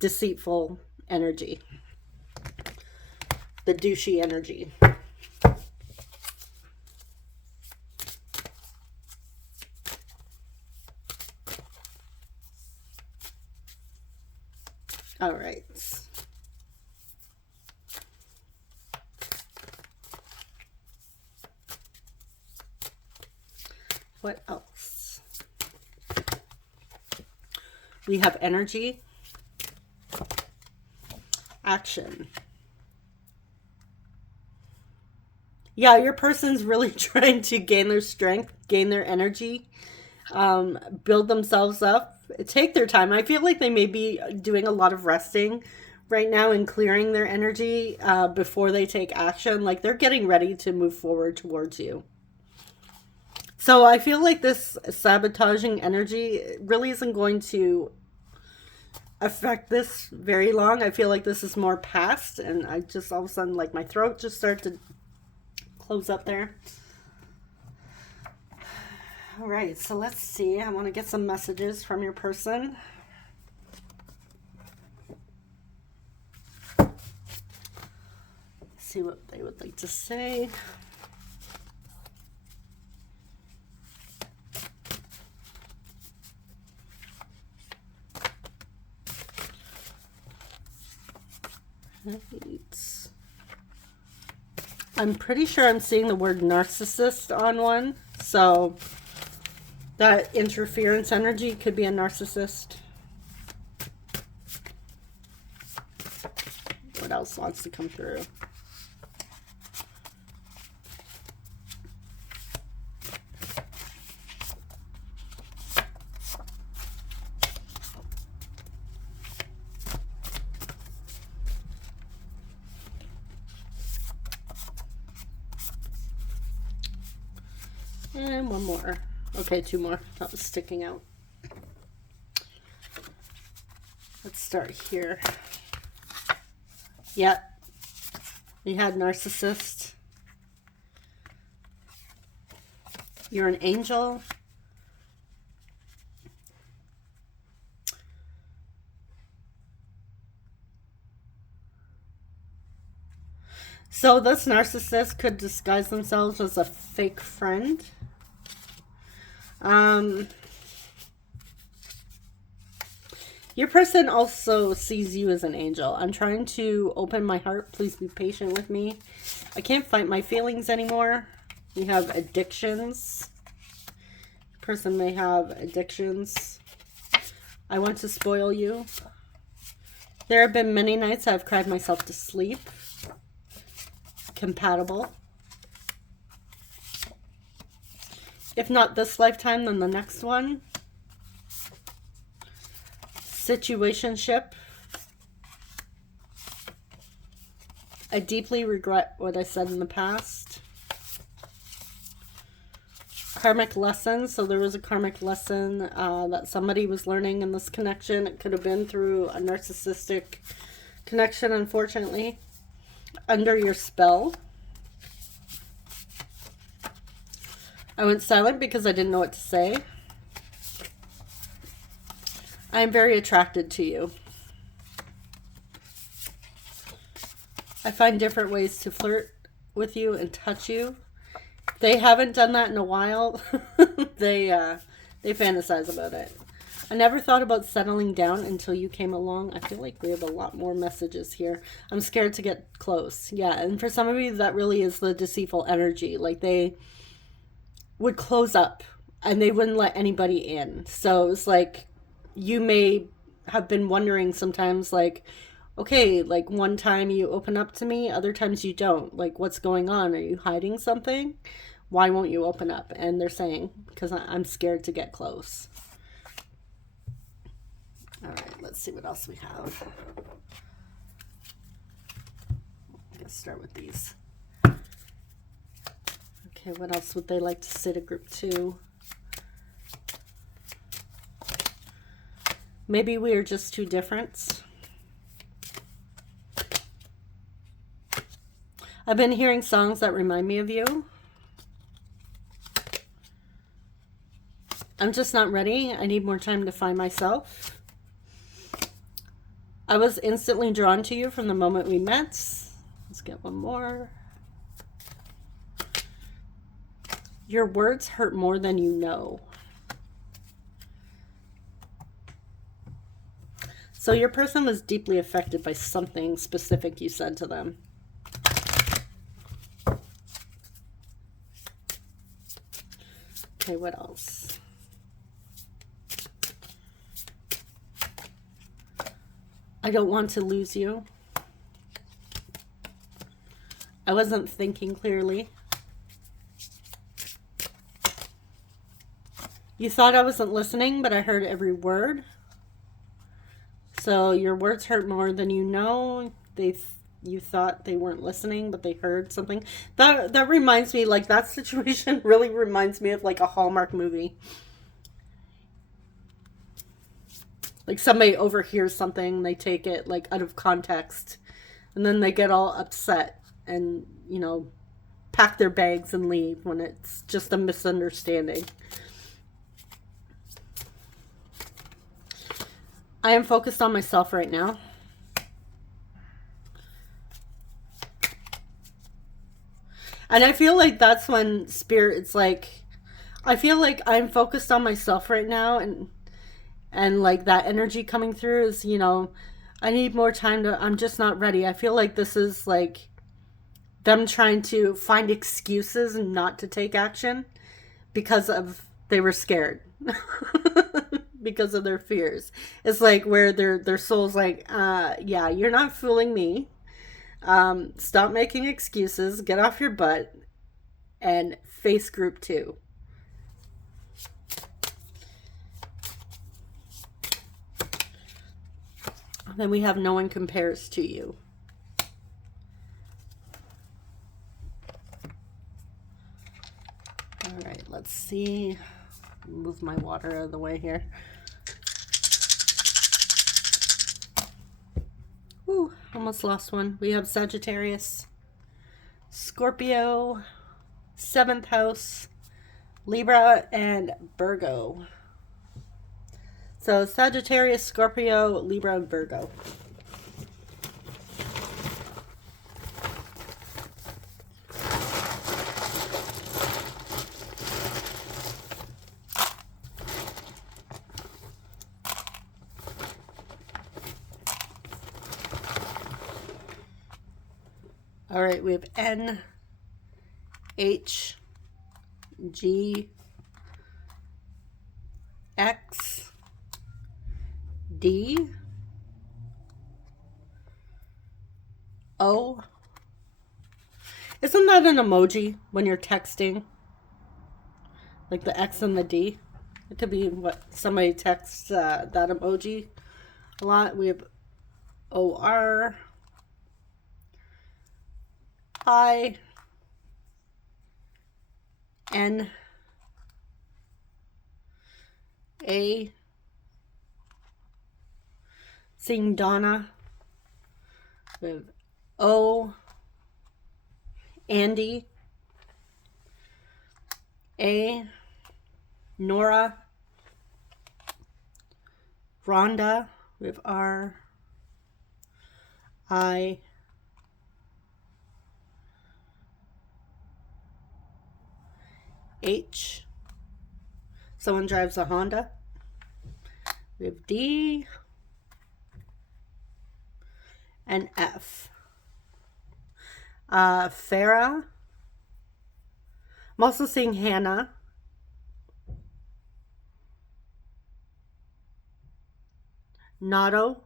deceitful energy, the douchey energy. All right. What else? We have energy, action. Yeah, your person's really trying to gain their strength, gain their energy, build themselves up, take their time. I feel like they may be doing a lot of resting right now and clearing their energy before they take action. Like they're getting ready to move forward towards you. So I feel like this sabotaging energy really isn't going to affect this very long. I feel like this is more past, and I just all of a sudden, like my throat just started to close up there. All right, so let's see. I want to get some messages from your person. See what they would like to say. Right. I'm pretty sure I'm seeing the word narcissist on one, so that interference energy could be a narcissist. What else wants to come through? And one more. Okay, two more. That was sticking out. Let's start here. Yep. We had narcissist. You're an angel. So this narcissist could disguise themselves as a fake friend. Your person also sees you as an angel. I'm trying to open my heart. Please be patient with me. I can't fight my feelings anymore. We have addictions. Your person may have addictions. I want to spoil you. There have been many nights I've cried myself to sleep. Compatible. If not this lifetime, then the next one. Situationship. I deeply regret what I said in the past. Karmic lesson. So there was a karmic lesson that somebody was learning in this connection. It could have been through a narcissistic connection, unfortunately. Under your spell. I went silent because I didn't know what to say. I am very attracted to you. I find different ways to flirt with you and touch you. They haven't done that in a while. They fantasize about it. I never thought about settling down until you came along. I feel like we have a lot more messages here. I'm scared to get close. Yeah, and for some of you, that really is the deceitful energy. Like they would close up and they wouldn't let anybody in. So it was like you may have been wondering sometimes, like, okay, like one time you open up to me, other times you don't. Like, what's going on? Are you hiding something? Why won't you open up? And they're saying, because I'm scared to get close. All right, let's see what else we have. Let's start with these. Okay, what else would they like to say to group 2? Maybe we are just too different. I've been hearing songs that remind me of you. I'm just not ready. I need more time to find myself. I was instantly drawn to you from the moment we met. Let's get one more. Your words hurt more than you know. So your person was deeply affected by something specific you said to them. Okay, what else? I don't want to lose you. I wasn't thinking clearly. You thought I wasn't listening, but I heard every word. So your words hurt more than you know. You thought they weren't listening, but they heard something. That reminds me, like, that situation really reminds me of like a Hallmark movie. Like somebody overhears something, they take it like out of context, and then they get all upset and, you know, pack their bags and leave when it's just a misunderstanding. I am focused on myself right now. And I feel like that's when Spirit, it's like, I feel like I'm focused on myself right now, and like that energy coming through is, you know, I need more time to, I'm just not ready. I feel like this is like them trying to find excuses and not to take action because of, they were scared. Because of their fears. It's like where their soul's like, yeah, you're not fooling me. Stop making excuses, get off your butt, and face group 2. Then we have no one compares to you. All right, let's see. Move my water out of the way here. Ooh, almost lost one. We have Sagittarius, Scorpio, 7th house, Libra, and Virgo. So Sagittarius, Scorpio, Libra, and Virgo. All right, we have N, H, G, X, D, O. Isn't that an emoji when you're texting? Like the X and the D? It could be what somebody texts that emoji a lot. We have O-R, I, N, A, seeing Donna, with O, Andy, A, Nora, Rhonda, with R, I, H. Someone drives a Honda. We have D and F. Farah. I'm also seeing Hannah. Nato.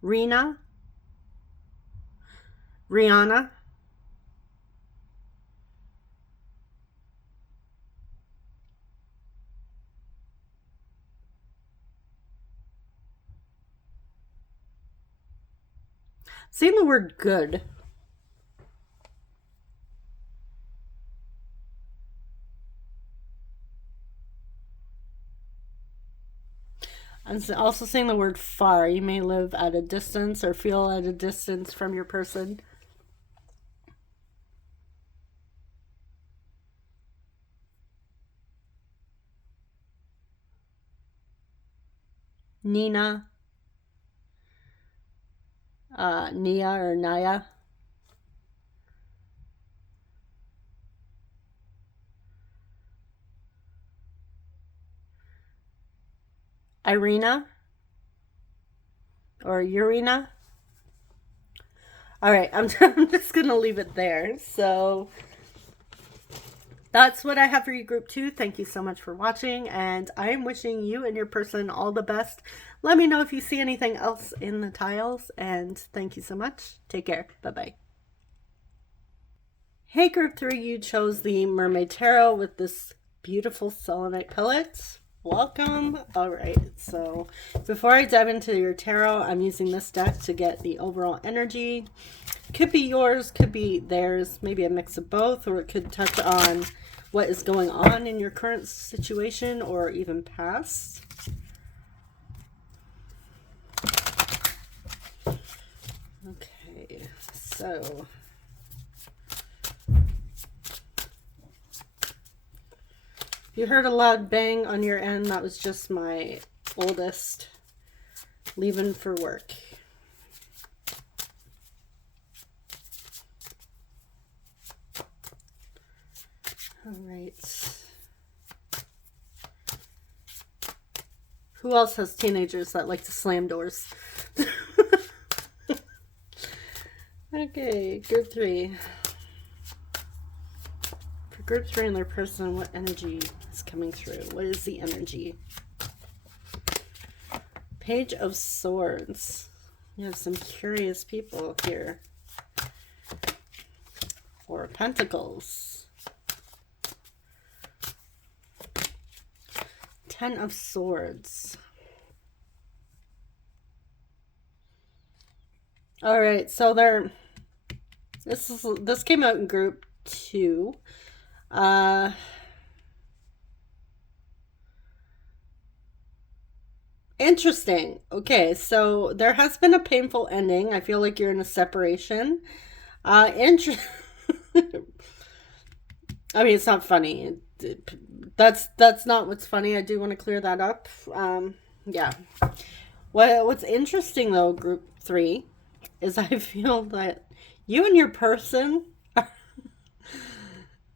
Rena. Rihanna. Seeing the word good. I'm also seeing the word far. You may live at a distance or feel at a distance from your person. Nina, Nia or Naya, Irina or Urina. All right, I'm just going to leave it there. So that's what I have for you, group 2. Thank you so much for watching, and I am wishing you and your person all the best. Let me know if you see anything else in the tiles, and thank you so much. Take care. Bye-bye. Hey, group 3, you chose the Mermaid Tarot with this beautiful selenite pellet. Welcome. All right, so before I dive into your tarot, I'm using this deck to get the overall energy. Could be yours, could be theirs, maybe a mix of both, or it could touch on what is going on in your current situation or even past. Okay, so you heard a loud bang on your end. That was just my oldest leaving for work. All right. Who else has teenagers that like to slam doors? Okay, group 3. For group 3 and their person, what energy is coming through? What is the energy? Page of Swords. You have some curious people here. Four of Pentacles. 10 of Swords. All right, so this came out in group 2. Interesting. Okay, so there has been a painful ending. I feel like you're in a separation. I mean, it's not funny. That's not what's funny. I do want to clear that up. Yeah. What's interesting though, group 3, is I feel that you and your person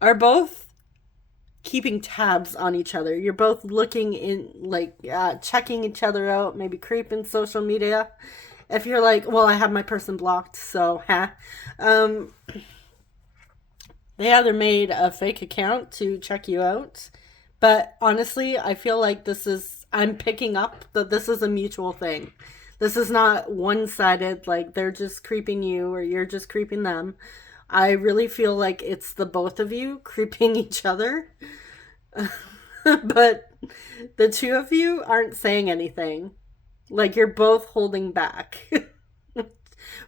are both keeping tabs on each other. You're both looking in, like, checking each other out, maybe creeping social media. If you're like, well, I have my person blocked, so they either made a fake account to check you out, but honestly, I feel like I'm picking up that this is a mutual thing. This is not one-sided, like they're just creeping you or you're just creeping them. I really feel like it's the both of you creeping each other. But the two of you aren't saying anything. Like you're both holding back.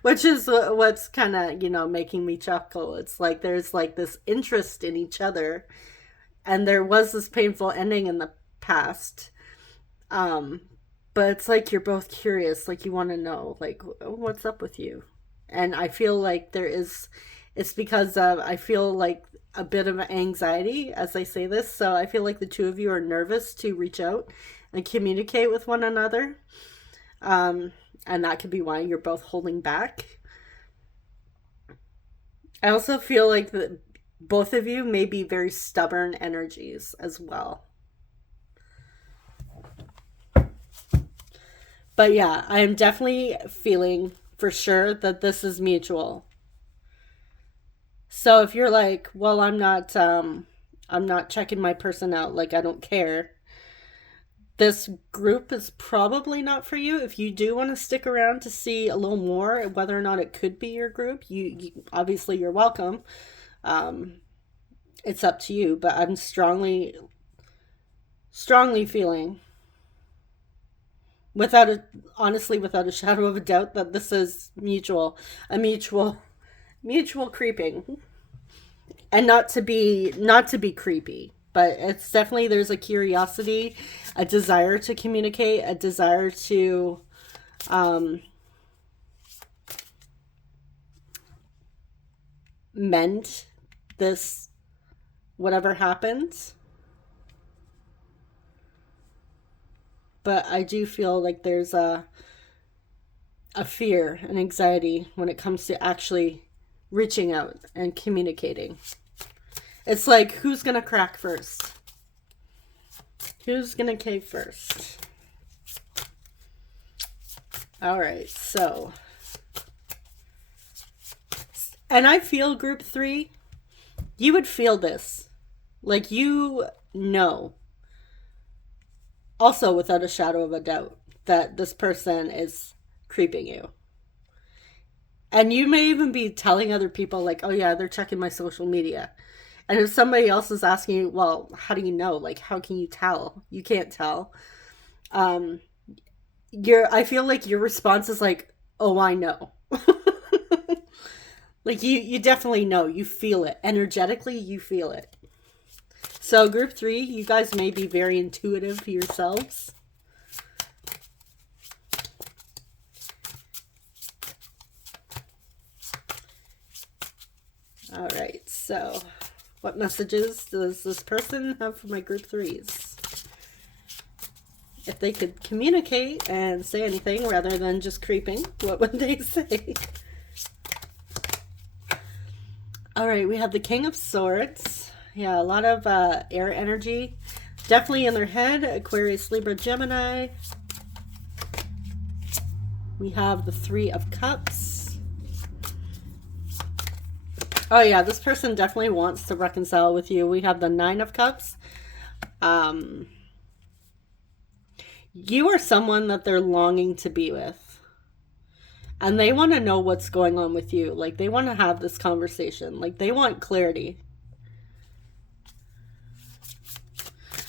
Which is what's kind of, making me chuckle. It's like there's like this interest in each other. And there was this painful ending in the past. But it's like you're both curious. Like you want to know, like, what's up with you? And I feel like it's because I feel like a bit of anxiety as I say this. So I feel like the two of you are nervous to reach out and communicate with one another. And that could be why you're both holding back. I also feel like both of you may be very stubborn energies as well. But yeah, I am definitely feeling for sure that this is mutual. So if you're like, well, I'm not checking my person out, like I don't care, this group is probably not for you. If you do want to stick around to see a little more whether or not it could be your group, you obviously you're welcome. It's up to you, but I'm strongly feeling without a shadow of a doubt that this is mutual creeping. And not to be creepy, but it's definitely, there's a curiosity, a desire to communicate, a desire to mend this, whatever happens. but I do feel like there's a fear and anxiety when it comes to actually reaching out and communicating. It's like, who's gonna crack first? Who's gonna cave first? All right, so, and I feel group 3, you would feel this. Like, you know, also without a shadow of a doubt, that this person is creeping you. And you may even be telling other people, like, oh yeah, they're checking my social media. And if somebody else is asking you, well, how do you know? Like, how can you tell? You can't tell. I feel like your response is like, oh, I know. Like, you definitely know. You feel it. Energetically, you feel it. So group 3, you guys may be very intuitive yourselves. All right, so what messages does this person have for my group 3s? If they could communicate and say anything rather than just creeping, what would they say? All right, we have the King of Swords. Yeah, a lot of air energy. Definitely in their head. Aquarius, Libra, Gemini. We have the 3 of Cups. Oh yeah, this person definitely wants to reconcile with you. We have the 9 of Cups. You are someone that they're longing to be with. And they want to know what's going on with you. Like, they want to have this conversation. Like, they want clarity.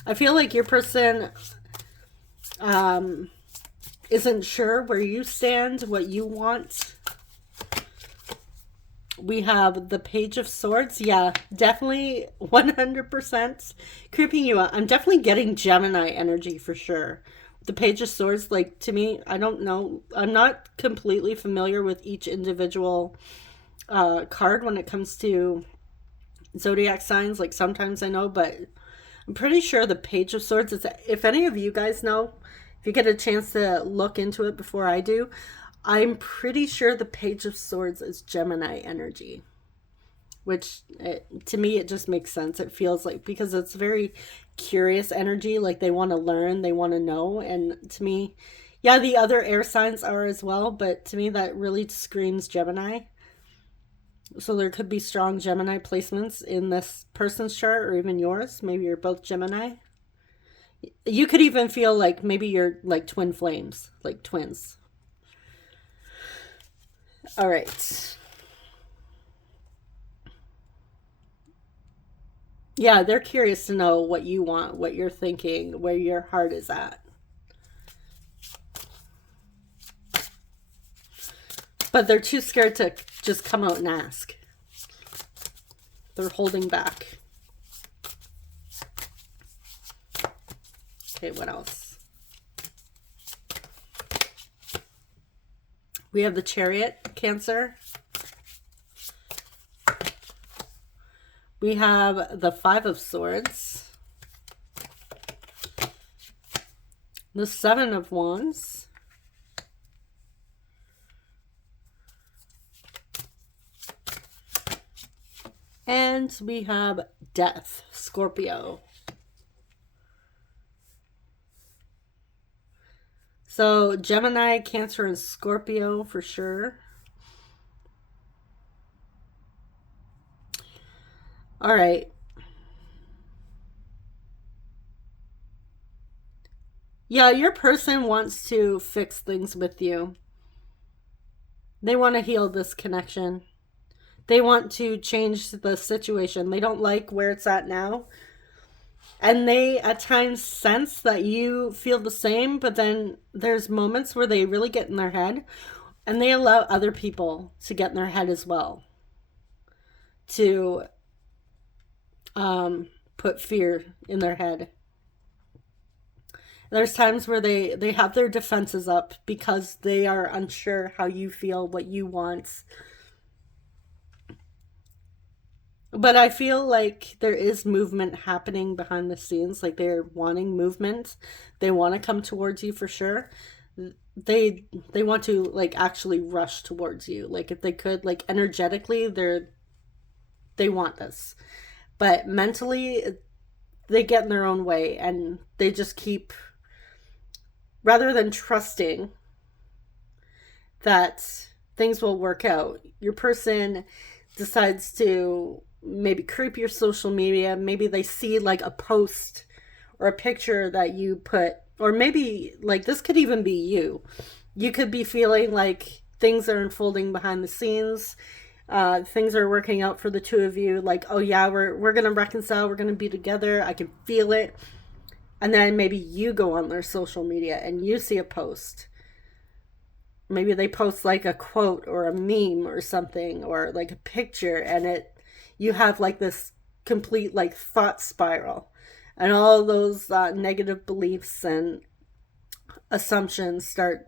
I feel like your person isn't sure where you stand, what you want. We have the Page of Swords. Yeah, definitely 100% creeping you out. I'm definitely getting Gemini energy for sure. The Page of Swords, like, to me, I don't know. I'm not completely familiar with each individual card when it comes to Zodiac signs. Like, sometimes I know, but I'm pretty sure the Page of Swords is, if any of you guys know, if you get a chance to look into it before I do, I'm pretty sure the Page of Swords is Gemini energy, which to me, it just makes sense. It feels like, because it's very curious energy, like they want to learn, they want to know. And to me, yeah, the other air signs are as well, but to me, that really screams Gemini. So there could be strong Gemini placements in this person's chart, or even yours. Maybe you're both Gemini. You could even feel like maybe you're like twin flames, like twins. All right. Yeah, they're curious to know what you want, what you're thinking, where your heart is at. But they're too scared to just come out and ask. They're holding back. Okay, what else? We have the Chariot, Cancer. We have the 5 of Swords. The 7 of Wands. And we have Death, Scorpio. So Gemini, Cancer, and Scorpio for sure. All right. Yeah, your person wants to fix things with you. They want to heal this connection. They want to change the situation. They don't like where it's at now. And they at times sense that you feel the same, but then there's moments where they really get in their head, and they allow other people to get in their head as well, to put fear in their head. There's times where they have their defenses up because they are unsure how you feel, what you want. But I feel like there is movement happening behind the scenes. Like they're wanting movement. They want to come towards you for sure. They want to like actually rush towards you. Like if they could, like energetically, they want this. But mentally, they get in their own way and they just keep, rather than trusting that things will work out, your person decides to maybe creep your social media. Maybe they see like a post or a picture that you put, or maybe like this could even be you. You could be feeling like things are unfolding behind the scenes. Things are working out for the two of you. Like, oh yeah, we're gonna reconcile. We're gonna be together. I can feel it. And then maybe you go on their social media and you see a post. Maybe they post like a quote or a meme or something, or like a picture, and you have like this complete like thought spiral, and all those negative beliefs and assumptions start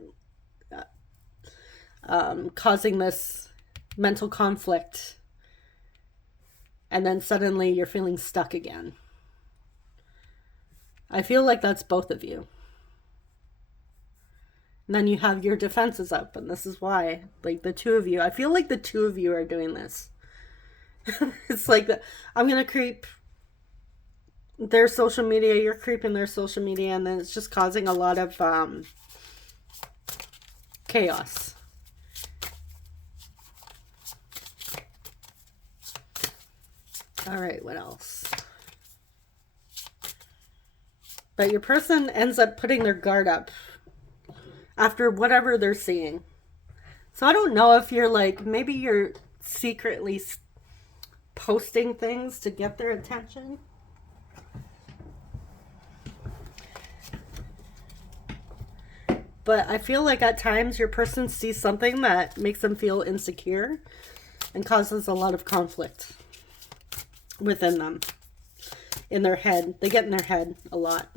causing this mental conflict, and then suddenly you're feeling stuck again. I feel like that's both of you. And then you have your defenses up, and this is why, like the two of you, I feel like the two of you are doing this. It's like I'm gonna creep their social media, you're creeping their social media, and then it's just causing a lot of chaos. All right, what else? But your person ends up putting their guard up after whatever they're seeing. So I don't know if you're like, maybe you're secretly posting things to get their attention. But I feel like at times your person sees something that makes them feel insecure and causes a lot of conflict within them, in their head. They get in their head a lot.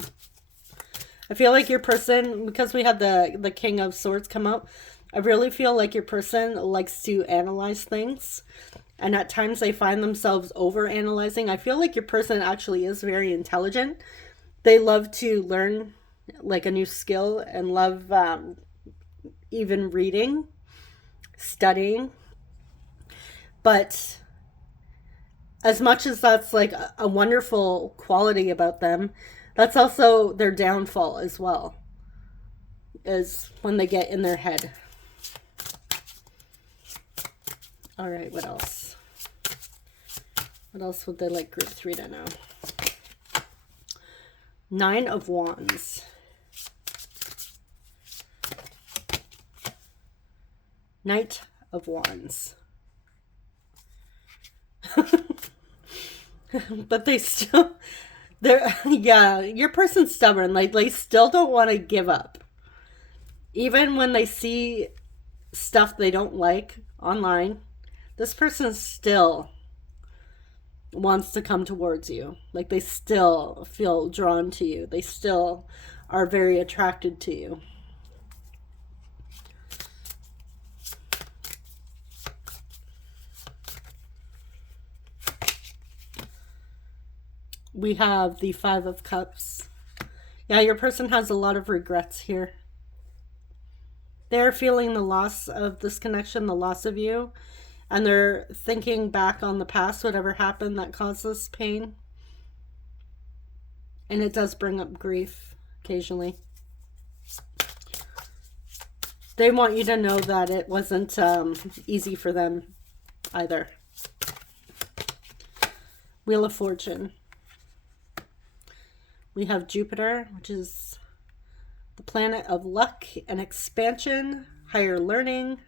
I feel like your person, because we had the King of Swords come up, I really feel like your person likes to analyze things. And at times they find themselves over-analyzing. I feel like your person actually is very intelligent. They love to learn like a new skill and love even reading, studying. But as much as that's like a wonderful quality about them, that's also their downfall as well, is when they get in their head. All right, what else? What else would they like group 3 to know? 9 of Wands. Knight of Wands. But they still... yeah, your person's stubborn. Like, they still don't want to give up. Even when they see stuff they don't like online, this person still wants to come towards you. Like, they still feel drawn to you. They still are very attracted to you. We have the 5 of Cups. Yeah, your person has a lot of regrets here. They're feeling the loss of this connection, the loss of you. And they're thinking back on the past, whatever happened that caused this pain. And it does bring up grief occasionally. They want you to know that it wasn't easy for them either. Wheel of Fortune. We have Jupiter, which is the planet of luck and expansion, higher learning.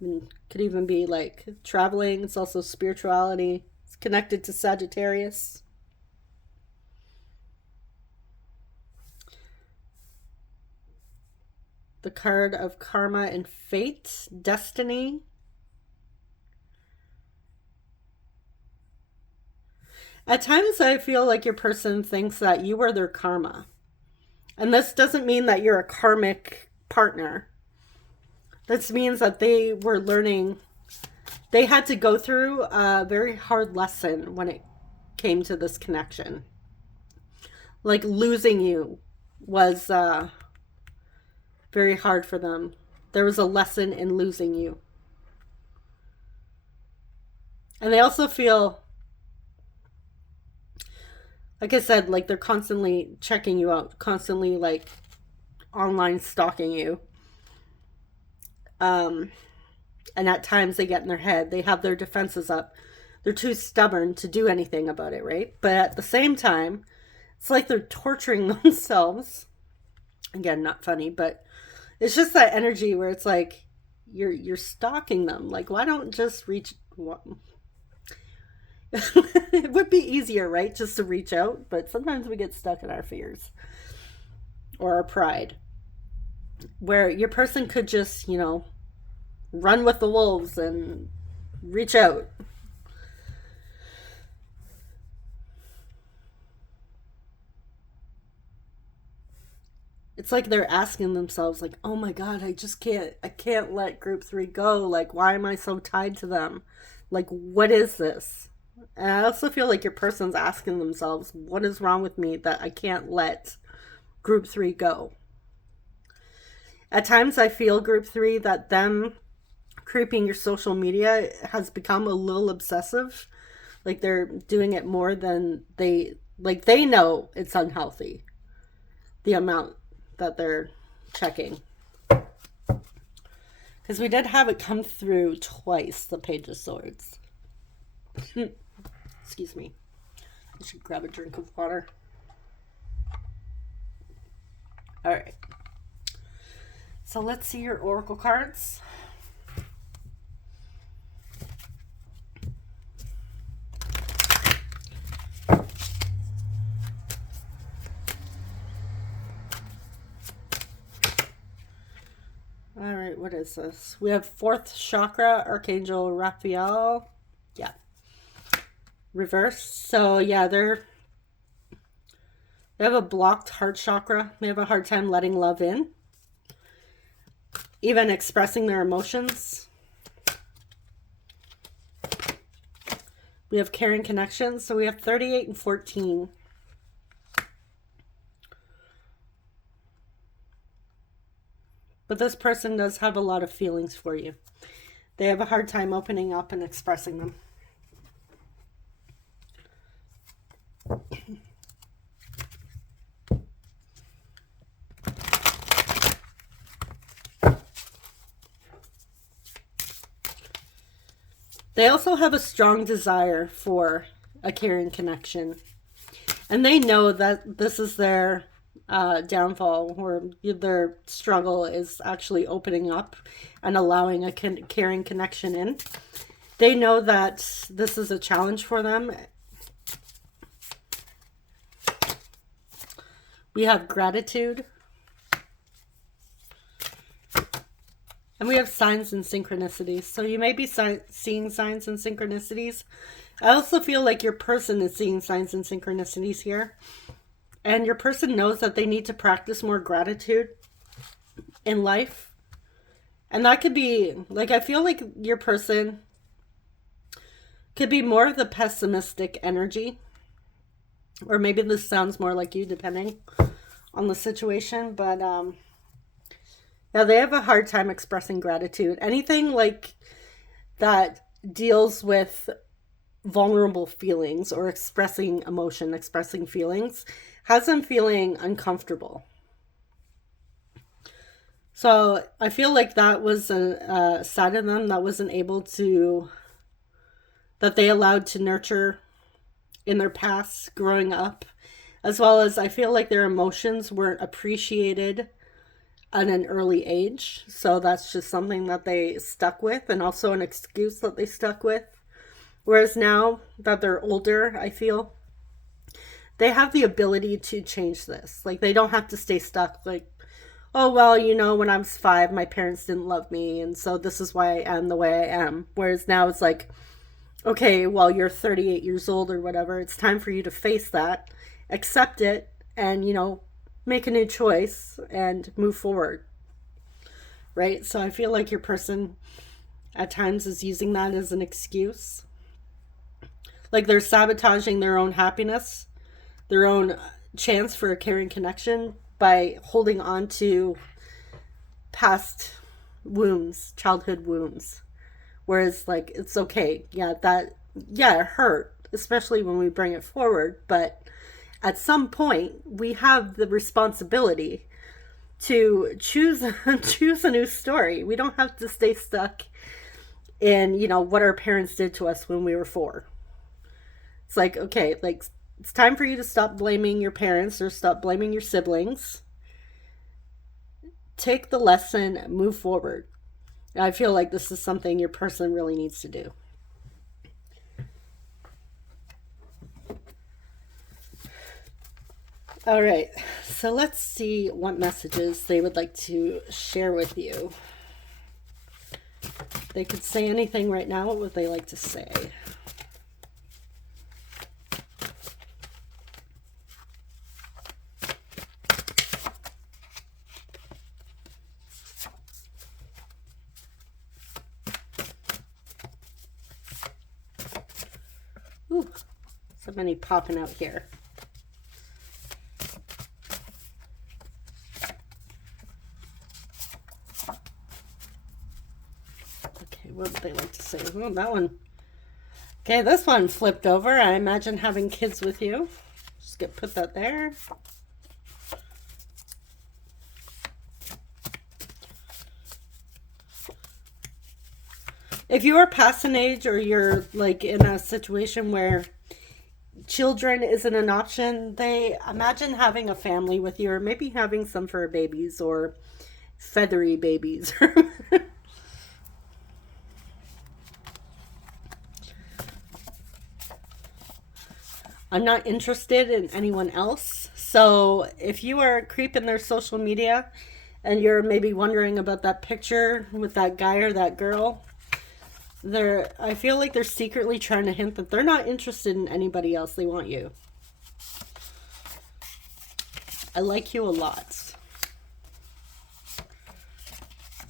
Could even be like traveling. It's also spirituality. It's connected to Sagittarius. The card of karma and fate, destiny. At times I feel like your person thinks that you are their karma. And this doesn't mean that you're a karmic partner. This means that they were learning they had to go through a very hard lesson when it came to this connection. Like losing you was very hard for them. There was a lesson in losing you. And they also feel, like I said, like they're constantly checking you out, constantly like online stalking you. And at times they get in their head, they have their defenses up. They're too stubborn to do anything about it, right? But at the same time, it's like they're torturing themselves. Again, not funny, but it's just that energy where it's like you're stalking them. Like, why don't just reach? It would be easier, right? Just to reach out, but sometimes we get stuck in our fears or our pride, where your person could just, run with the wolves and reach out. It's like they're asking themselves, like, oh my God, I can't let group 3 go. Like, why am I so tied to them? Like, what is this? And I also feel like your person's asking themselves, what is wrong with me that I can't let group 3 go? At times I feel group 3 that them creeping your social media has become a little obsessive. Like they're doing it more than they know it's unhealthy. The amount that they're checking. Because we did have it come through twice, the Page of Swords. Excuse me. I should grab a drink of water. Alright. So let's see your oracle cards. All right, what is this? We have 4th chakra, Archangel Raphael. Yeah. Reverse. So yeah, they have a blocked heart chakra. They have a hard time letting love in. Even expressing their emotions. We have caring connections. So we have 38 and 14. But this person does have a lot of feelings for you. They have a hard time opening up and expressing them. They also have a strong desire for a caring connection. And they know that this is their downfall, or their struggle is actually opening up and allowing a caring connection in. They know that this is a challenge for them. We have gratitude. And we have signs and synchronicities. So you may be seeing signs and synchronicities. I also feel like your person is seeing signs and synchronicities here. And your person knows that they need to practice more gratitude in life. And that could be, like, I feel like your person could be more of the pessimistic energy. Or maybe this sounds more like you, depending on the situation. But, yeah, they have a hard time expressing gratitude. Anything like that deals with vulnerable feelings or expressing emotion, expressing feelings, has them feeling uncomfortable. So I feel like that was a side of them that wasn't able to, that they allowed to nurture in their past growing up, as well as I feel like their emotions weren't appreciated at an early age. So that's just something that they stuck with, and also an excuse that they stuck with. Whereas now that they're older, I feel they have the ability to change this. Like, they don't have to stay stuck. Like, oh, well, when I was 5, my parents didn't love me, and so this is why I am the way I am. Whereas now it's like, okay, well, you're 38 years old or whatever. It's time for you to face that, accept it, and, make a new choice and move forward. Right? So I feel like your person at times is using that as an excuse. Like they're sabotaging their own happiness, their own chance for a caring connection by holding on to past wounds, childhood wounds. Whereas like it's okay, it hurt, especially when we bring it forward, but at some point we have the responsibility to choose choose a new story. We don't have to stay stuck in, what our parents did to us when we were 4. It's like, okay, like it's time for you to stop blaming your parents or stop blaming your siblings. Take the lesson, move forward. I feel like this is something your person really needs to do. All right, so let's see what messages they would like to share with you. They could say anything right now. What would they like to say? Ooh, so many popping out here. Okay, what would they like to say? Oh, that one. Okay, this one flipped over. I imagine having kids with you. Just put that there. If you are past an age or you're like in a situation where children isn't an option, they imagine having a family with you, or maybe having some fur babies or feathery babies. I'm not interested in anyone else. So if you are creeping their social media and you're maybe wondering about that picture with that guy or that girl, I feel like they're secretly trying to hint that they're not interested in anybody else. They want you. I like you a lot.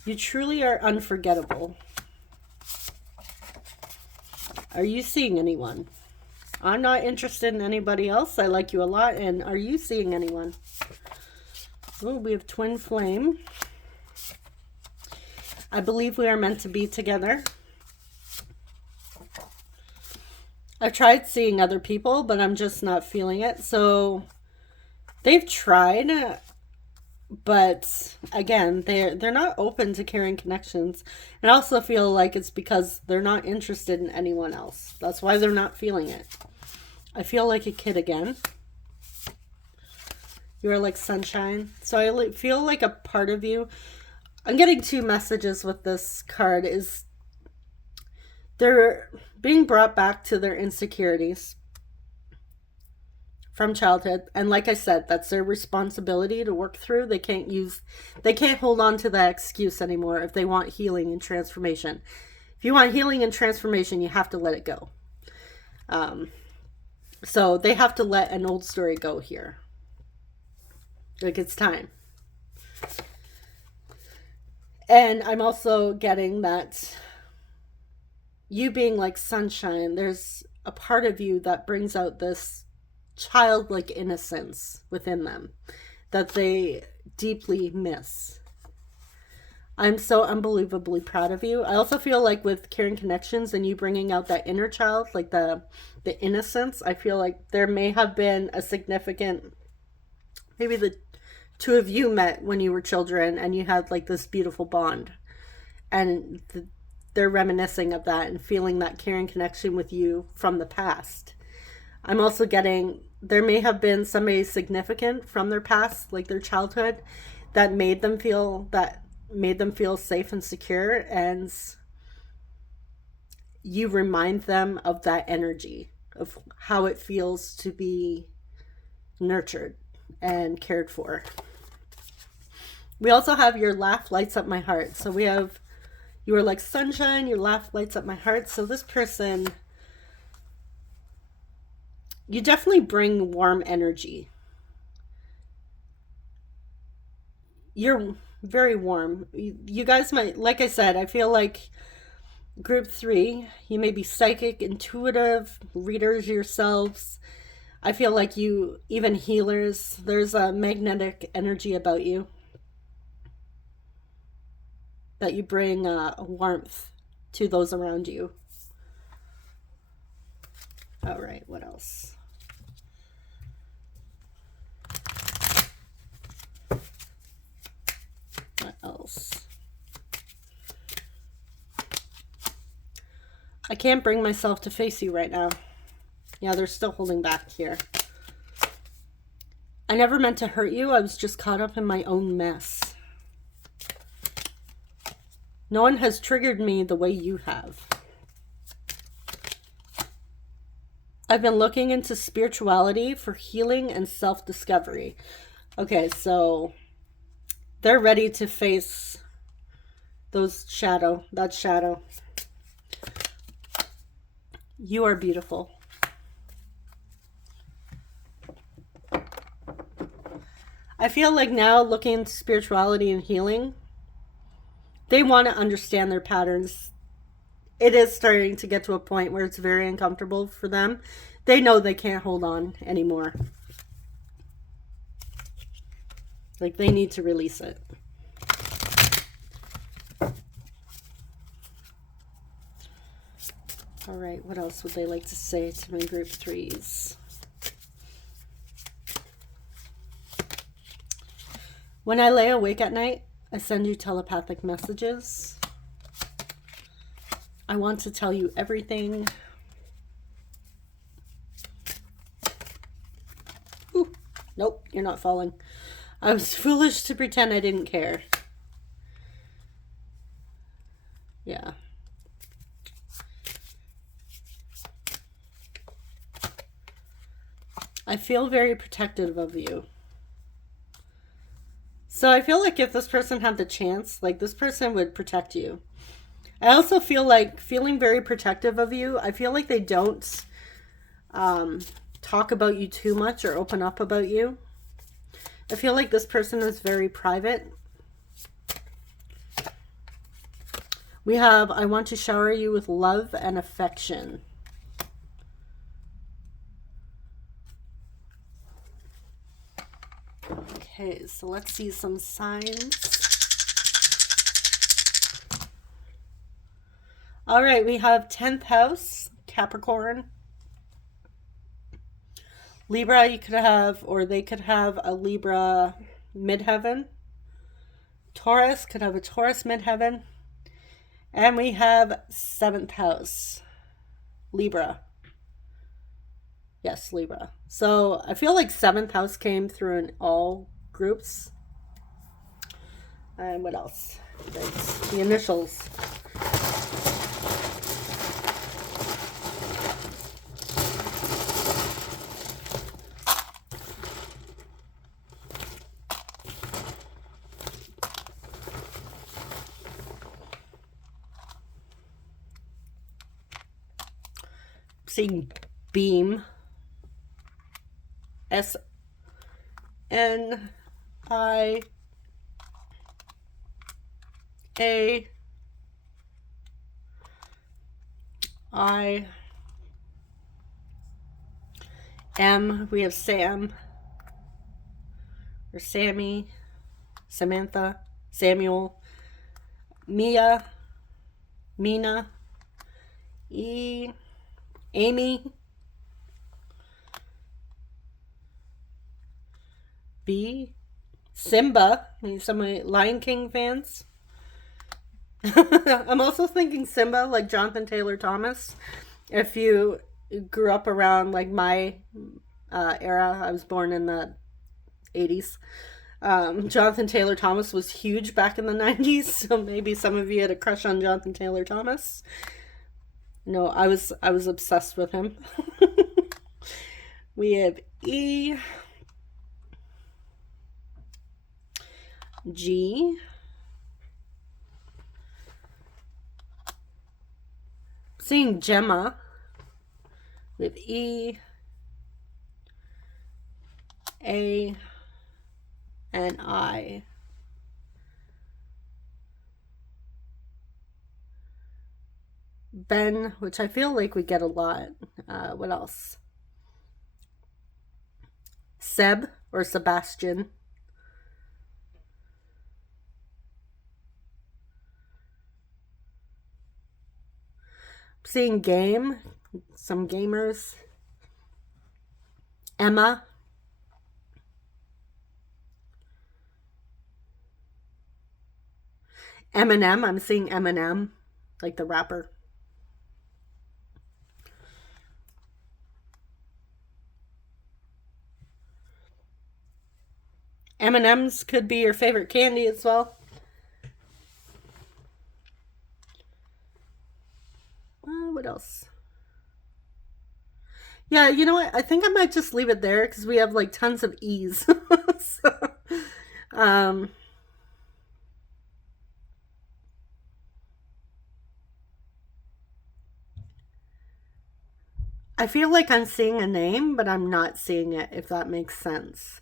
You truly are unforgettable. Are you seeing anyone? I'm not interested in anybody else. I like you a lot. And are you seeing anyone? Oh, we have twin flame. I believe we are meant to be together. I've tried seeing other people, but I'm just not feeling it. So they've tried, but again, they're not open to caring connections. And I also feel like it's because they're not interested in anyone else. That's why they're not feeling it. I feel like a kid again. You are like sunshine. So I feel like a part of you. I'm getting 2 messages with this card. Is they're being brought back to their insecurities from childhood. And like I said, that's their responsibility to work through. They can't hold on to that excuse anymore if they want healing and transformation. If you want healing and transformation, you have to let it go. So they have to let an old story go here. Like it's time. And I'm also getting that you being like sunshine, there's a part of you that brings out this childlike innocence within them that they deeply miss. I'm so unbelievably proud of you. I also feel like with caring connections and you bringing out that inner child, like the innocence, I feel like there may have been a significant, maybe the 2 of you met when you were children and you had like this beautiful bond, and they're reminiscing of that and feeling that caring connection with you from the past. I'm also getting there may have been somebody significant from their past, like their childhood, that made them feel safe and secure, and you remind them of that energy, of how it feels to be nurtured and cared for. We also have your laugh lights up my heart. So we have, you are like sunshine, your laugh lights up my heart. So this person, you definitely bring warm energy. You're very warm. You guys might, like I said, I feel like Group 3, you may be psychic, intuitive, readers yourselves. I feel like you, even healers, there's a magnetic energy about you that you bring warmth to those around you. All right, what else? What else? I can't bring myself to face you right now. Yeah, they're still holding back here. I never meant to hurt you. I was just caught up in my own mess. No one has triggered me the way you have. I've been looking into spirituality for healing and self-discovery. Okay, so they're ready to face that shadow. You are beautiful. I feel like now, looking into spirituality and healing, they want to understand their patterns. It is starting to get to a point where it's very uncomfortable for them. They know they can't hold on anymore. Like, they need to release it. All right, what else would they like to say to my group 3s? When I lay awake at night, I send you telepathic messages. I want to tell you everything. Ooh, nope, you're not falling. I was foolish to pretend I didn't care. Yeah. I feel very protective of you. So I feel like if this person had the chance, like, this person would protect you. I also feel like feeling very protective of you. I feel like they don't talk about you too much or open up about you. I feel like this person is very private. We have, I want to shower you with love and affection. Okay, so let's see some signs. All right, we have 10th house, Capricorn. Libra, you could have, or they could have a Libra midheaven. Taurus could have a Taurus midheaven. And we have 7th house, Libra. Yes, Libra. So I feel like 7th house came through in all groups. And what else? The initials. Seeing beam. S-I-A-I-M. We have Sam. Or Sammy. Samantha. Samuel. Mia. Mina. Amy. B. Simba. Some of my Lion King fans. I'm also thinking Simba, like Jonathan Taylor Thomas. If you grew up around like my era, I was born in the 80s. Jonathan Taylor Thomas was huge back in the 90s, so maybe some of you had a crush on Jonathan Taylor Thomas. No, I was obsessed with him. We have E. G. Seeing Gemma with E, A, and I. Ben, which I feel like we get a lot. What else? Seb or Sebastian. I'm seeing game, some gamers. Emma. Eminem, I'm seeing Eminem, like the rapper. M&M's could be your favorite candy as well. What else? Yeah, you know what? I think I might just leave it there because we have like tons of E's. So, um, I feel like I'm seeing a name, but I'm not seeing it, if that makes sense.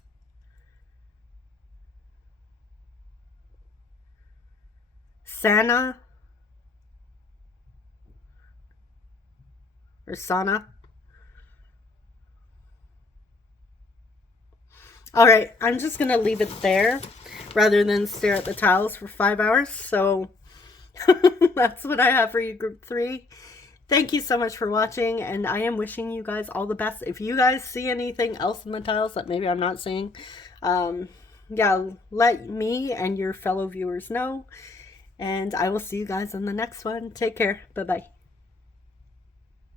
Sana or Sana. All right, I'm just going to leave it there rather than stare at the tiles for 5 hours. So that's what I have for you, group 3. Thank you so much for watching, and I am wishing you guys all the best. If you guys see anything else in the tiles that maybe I'm not seeing, yeah, let me and your fellow viewers know, and I will see you guys in the next one. Take care. Bye-bye.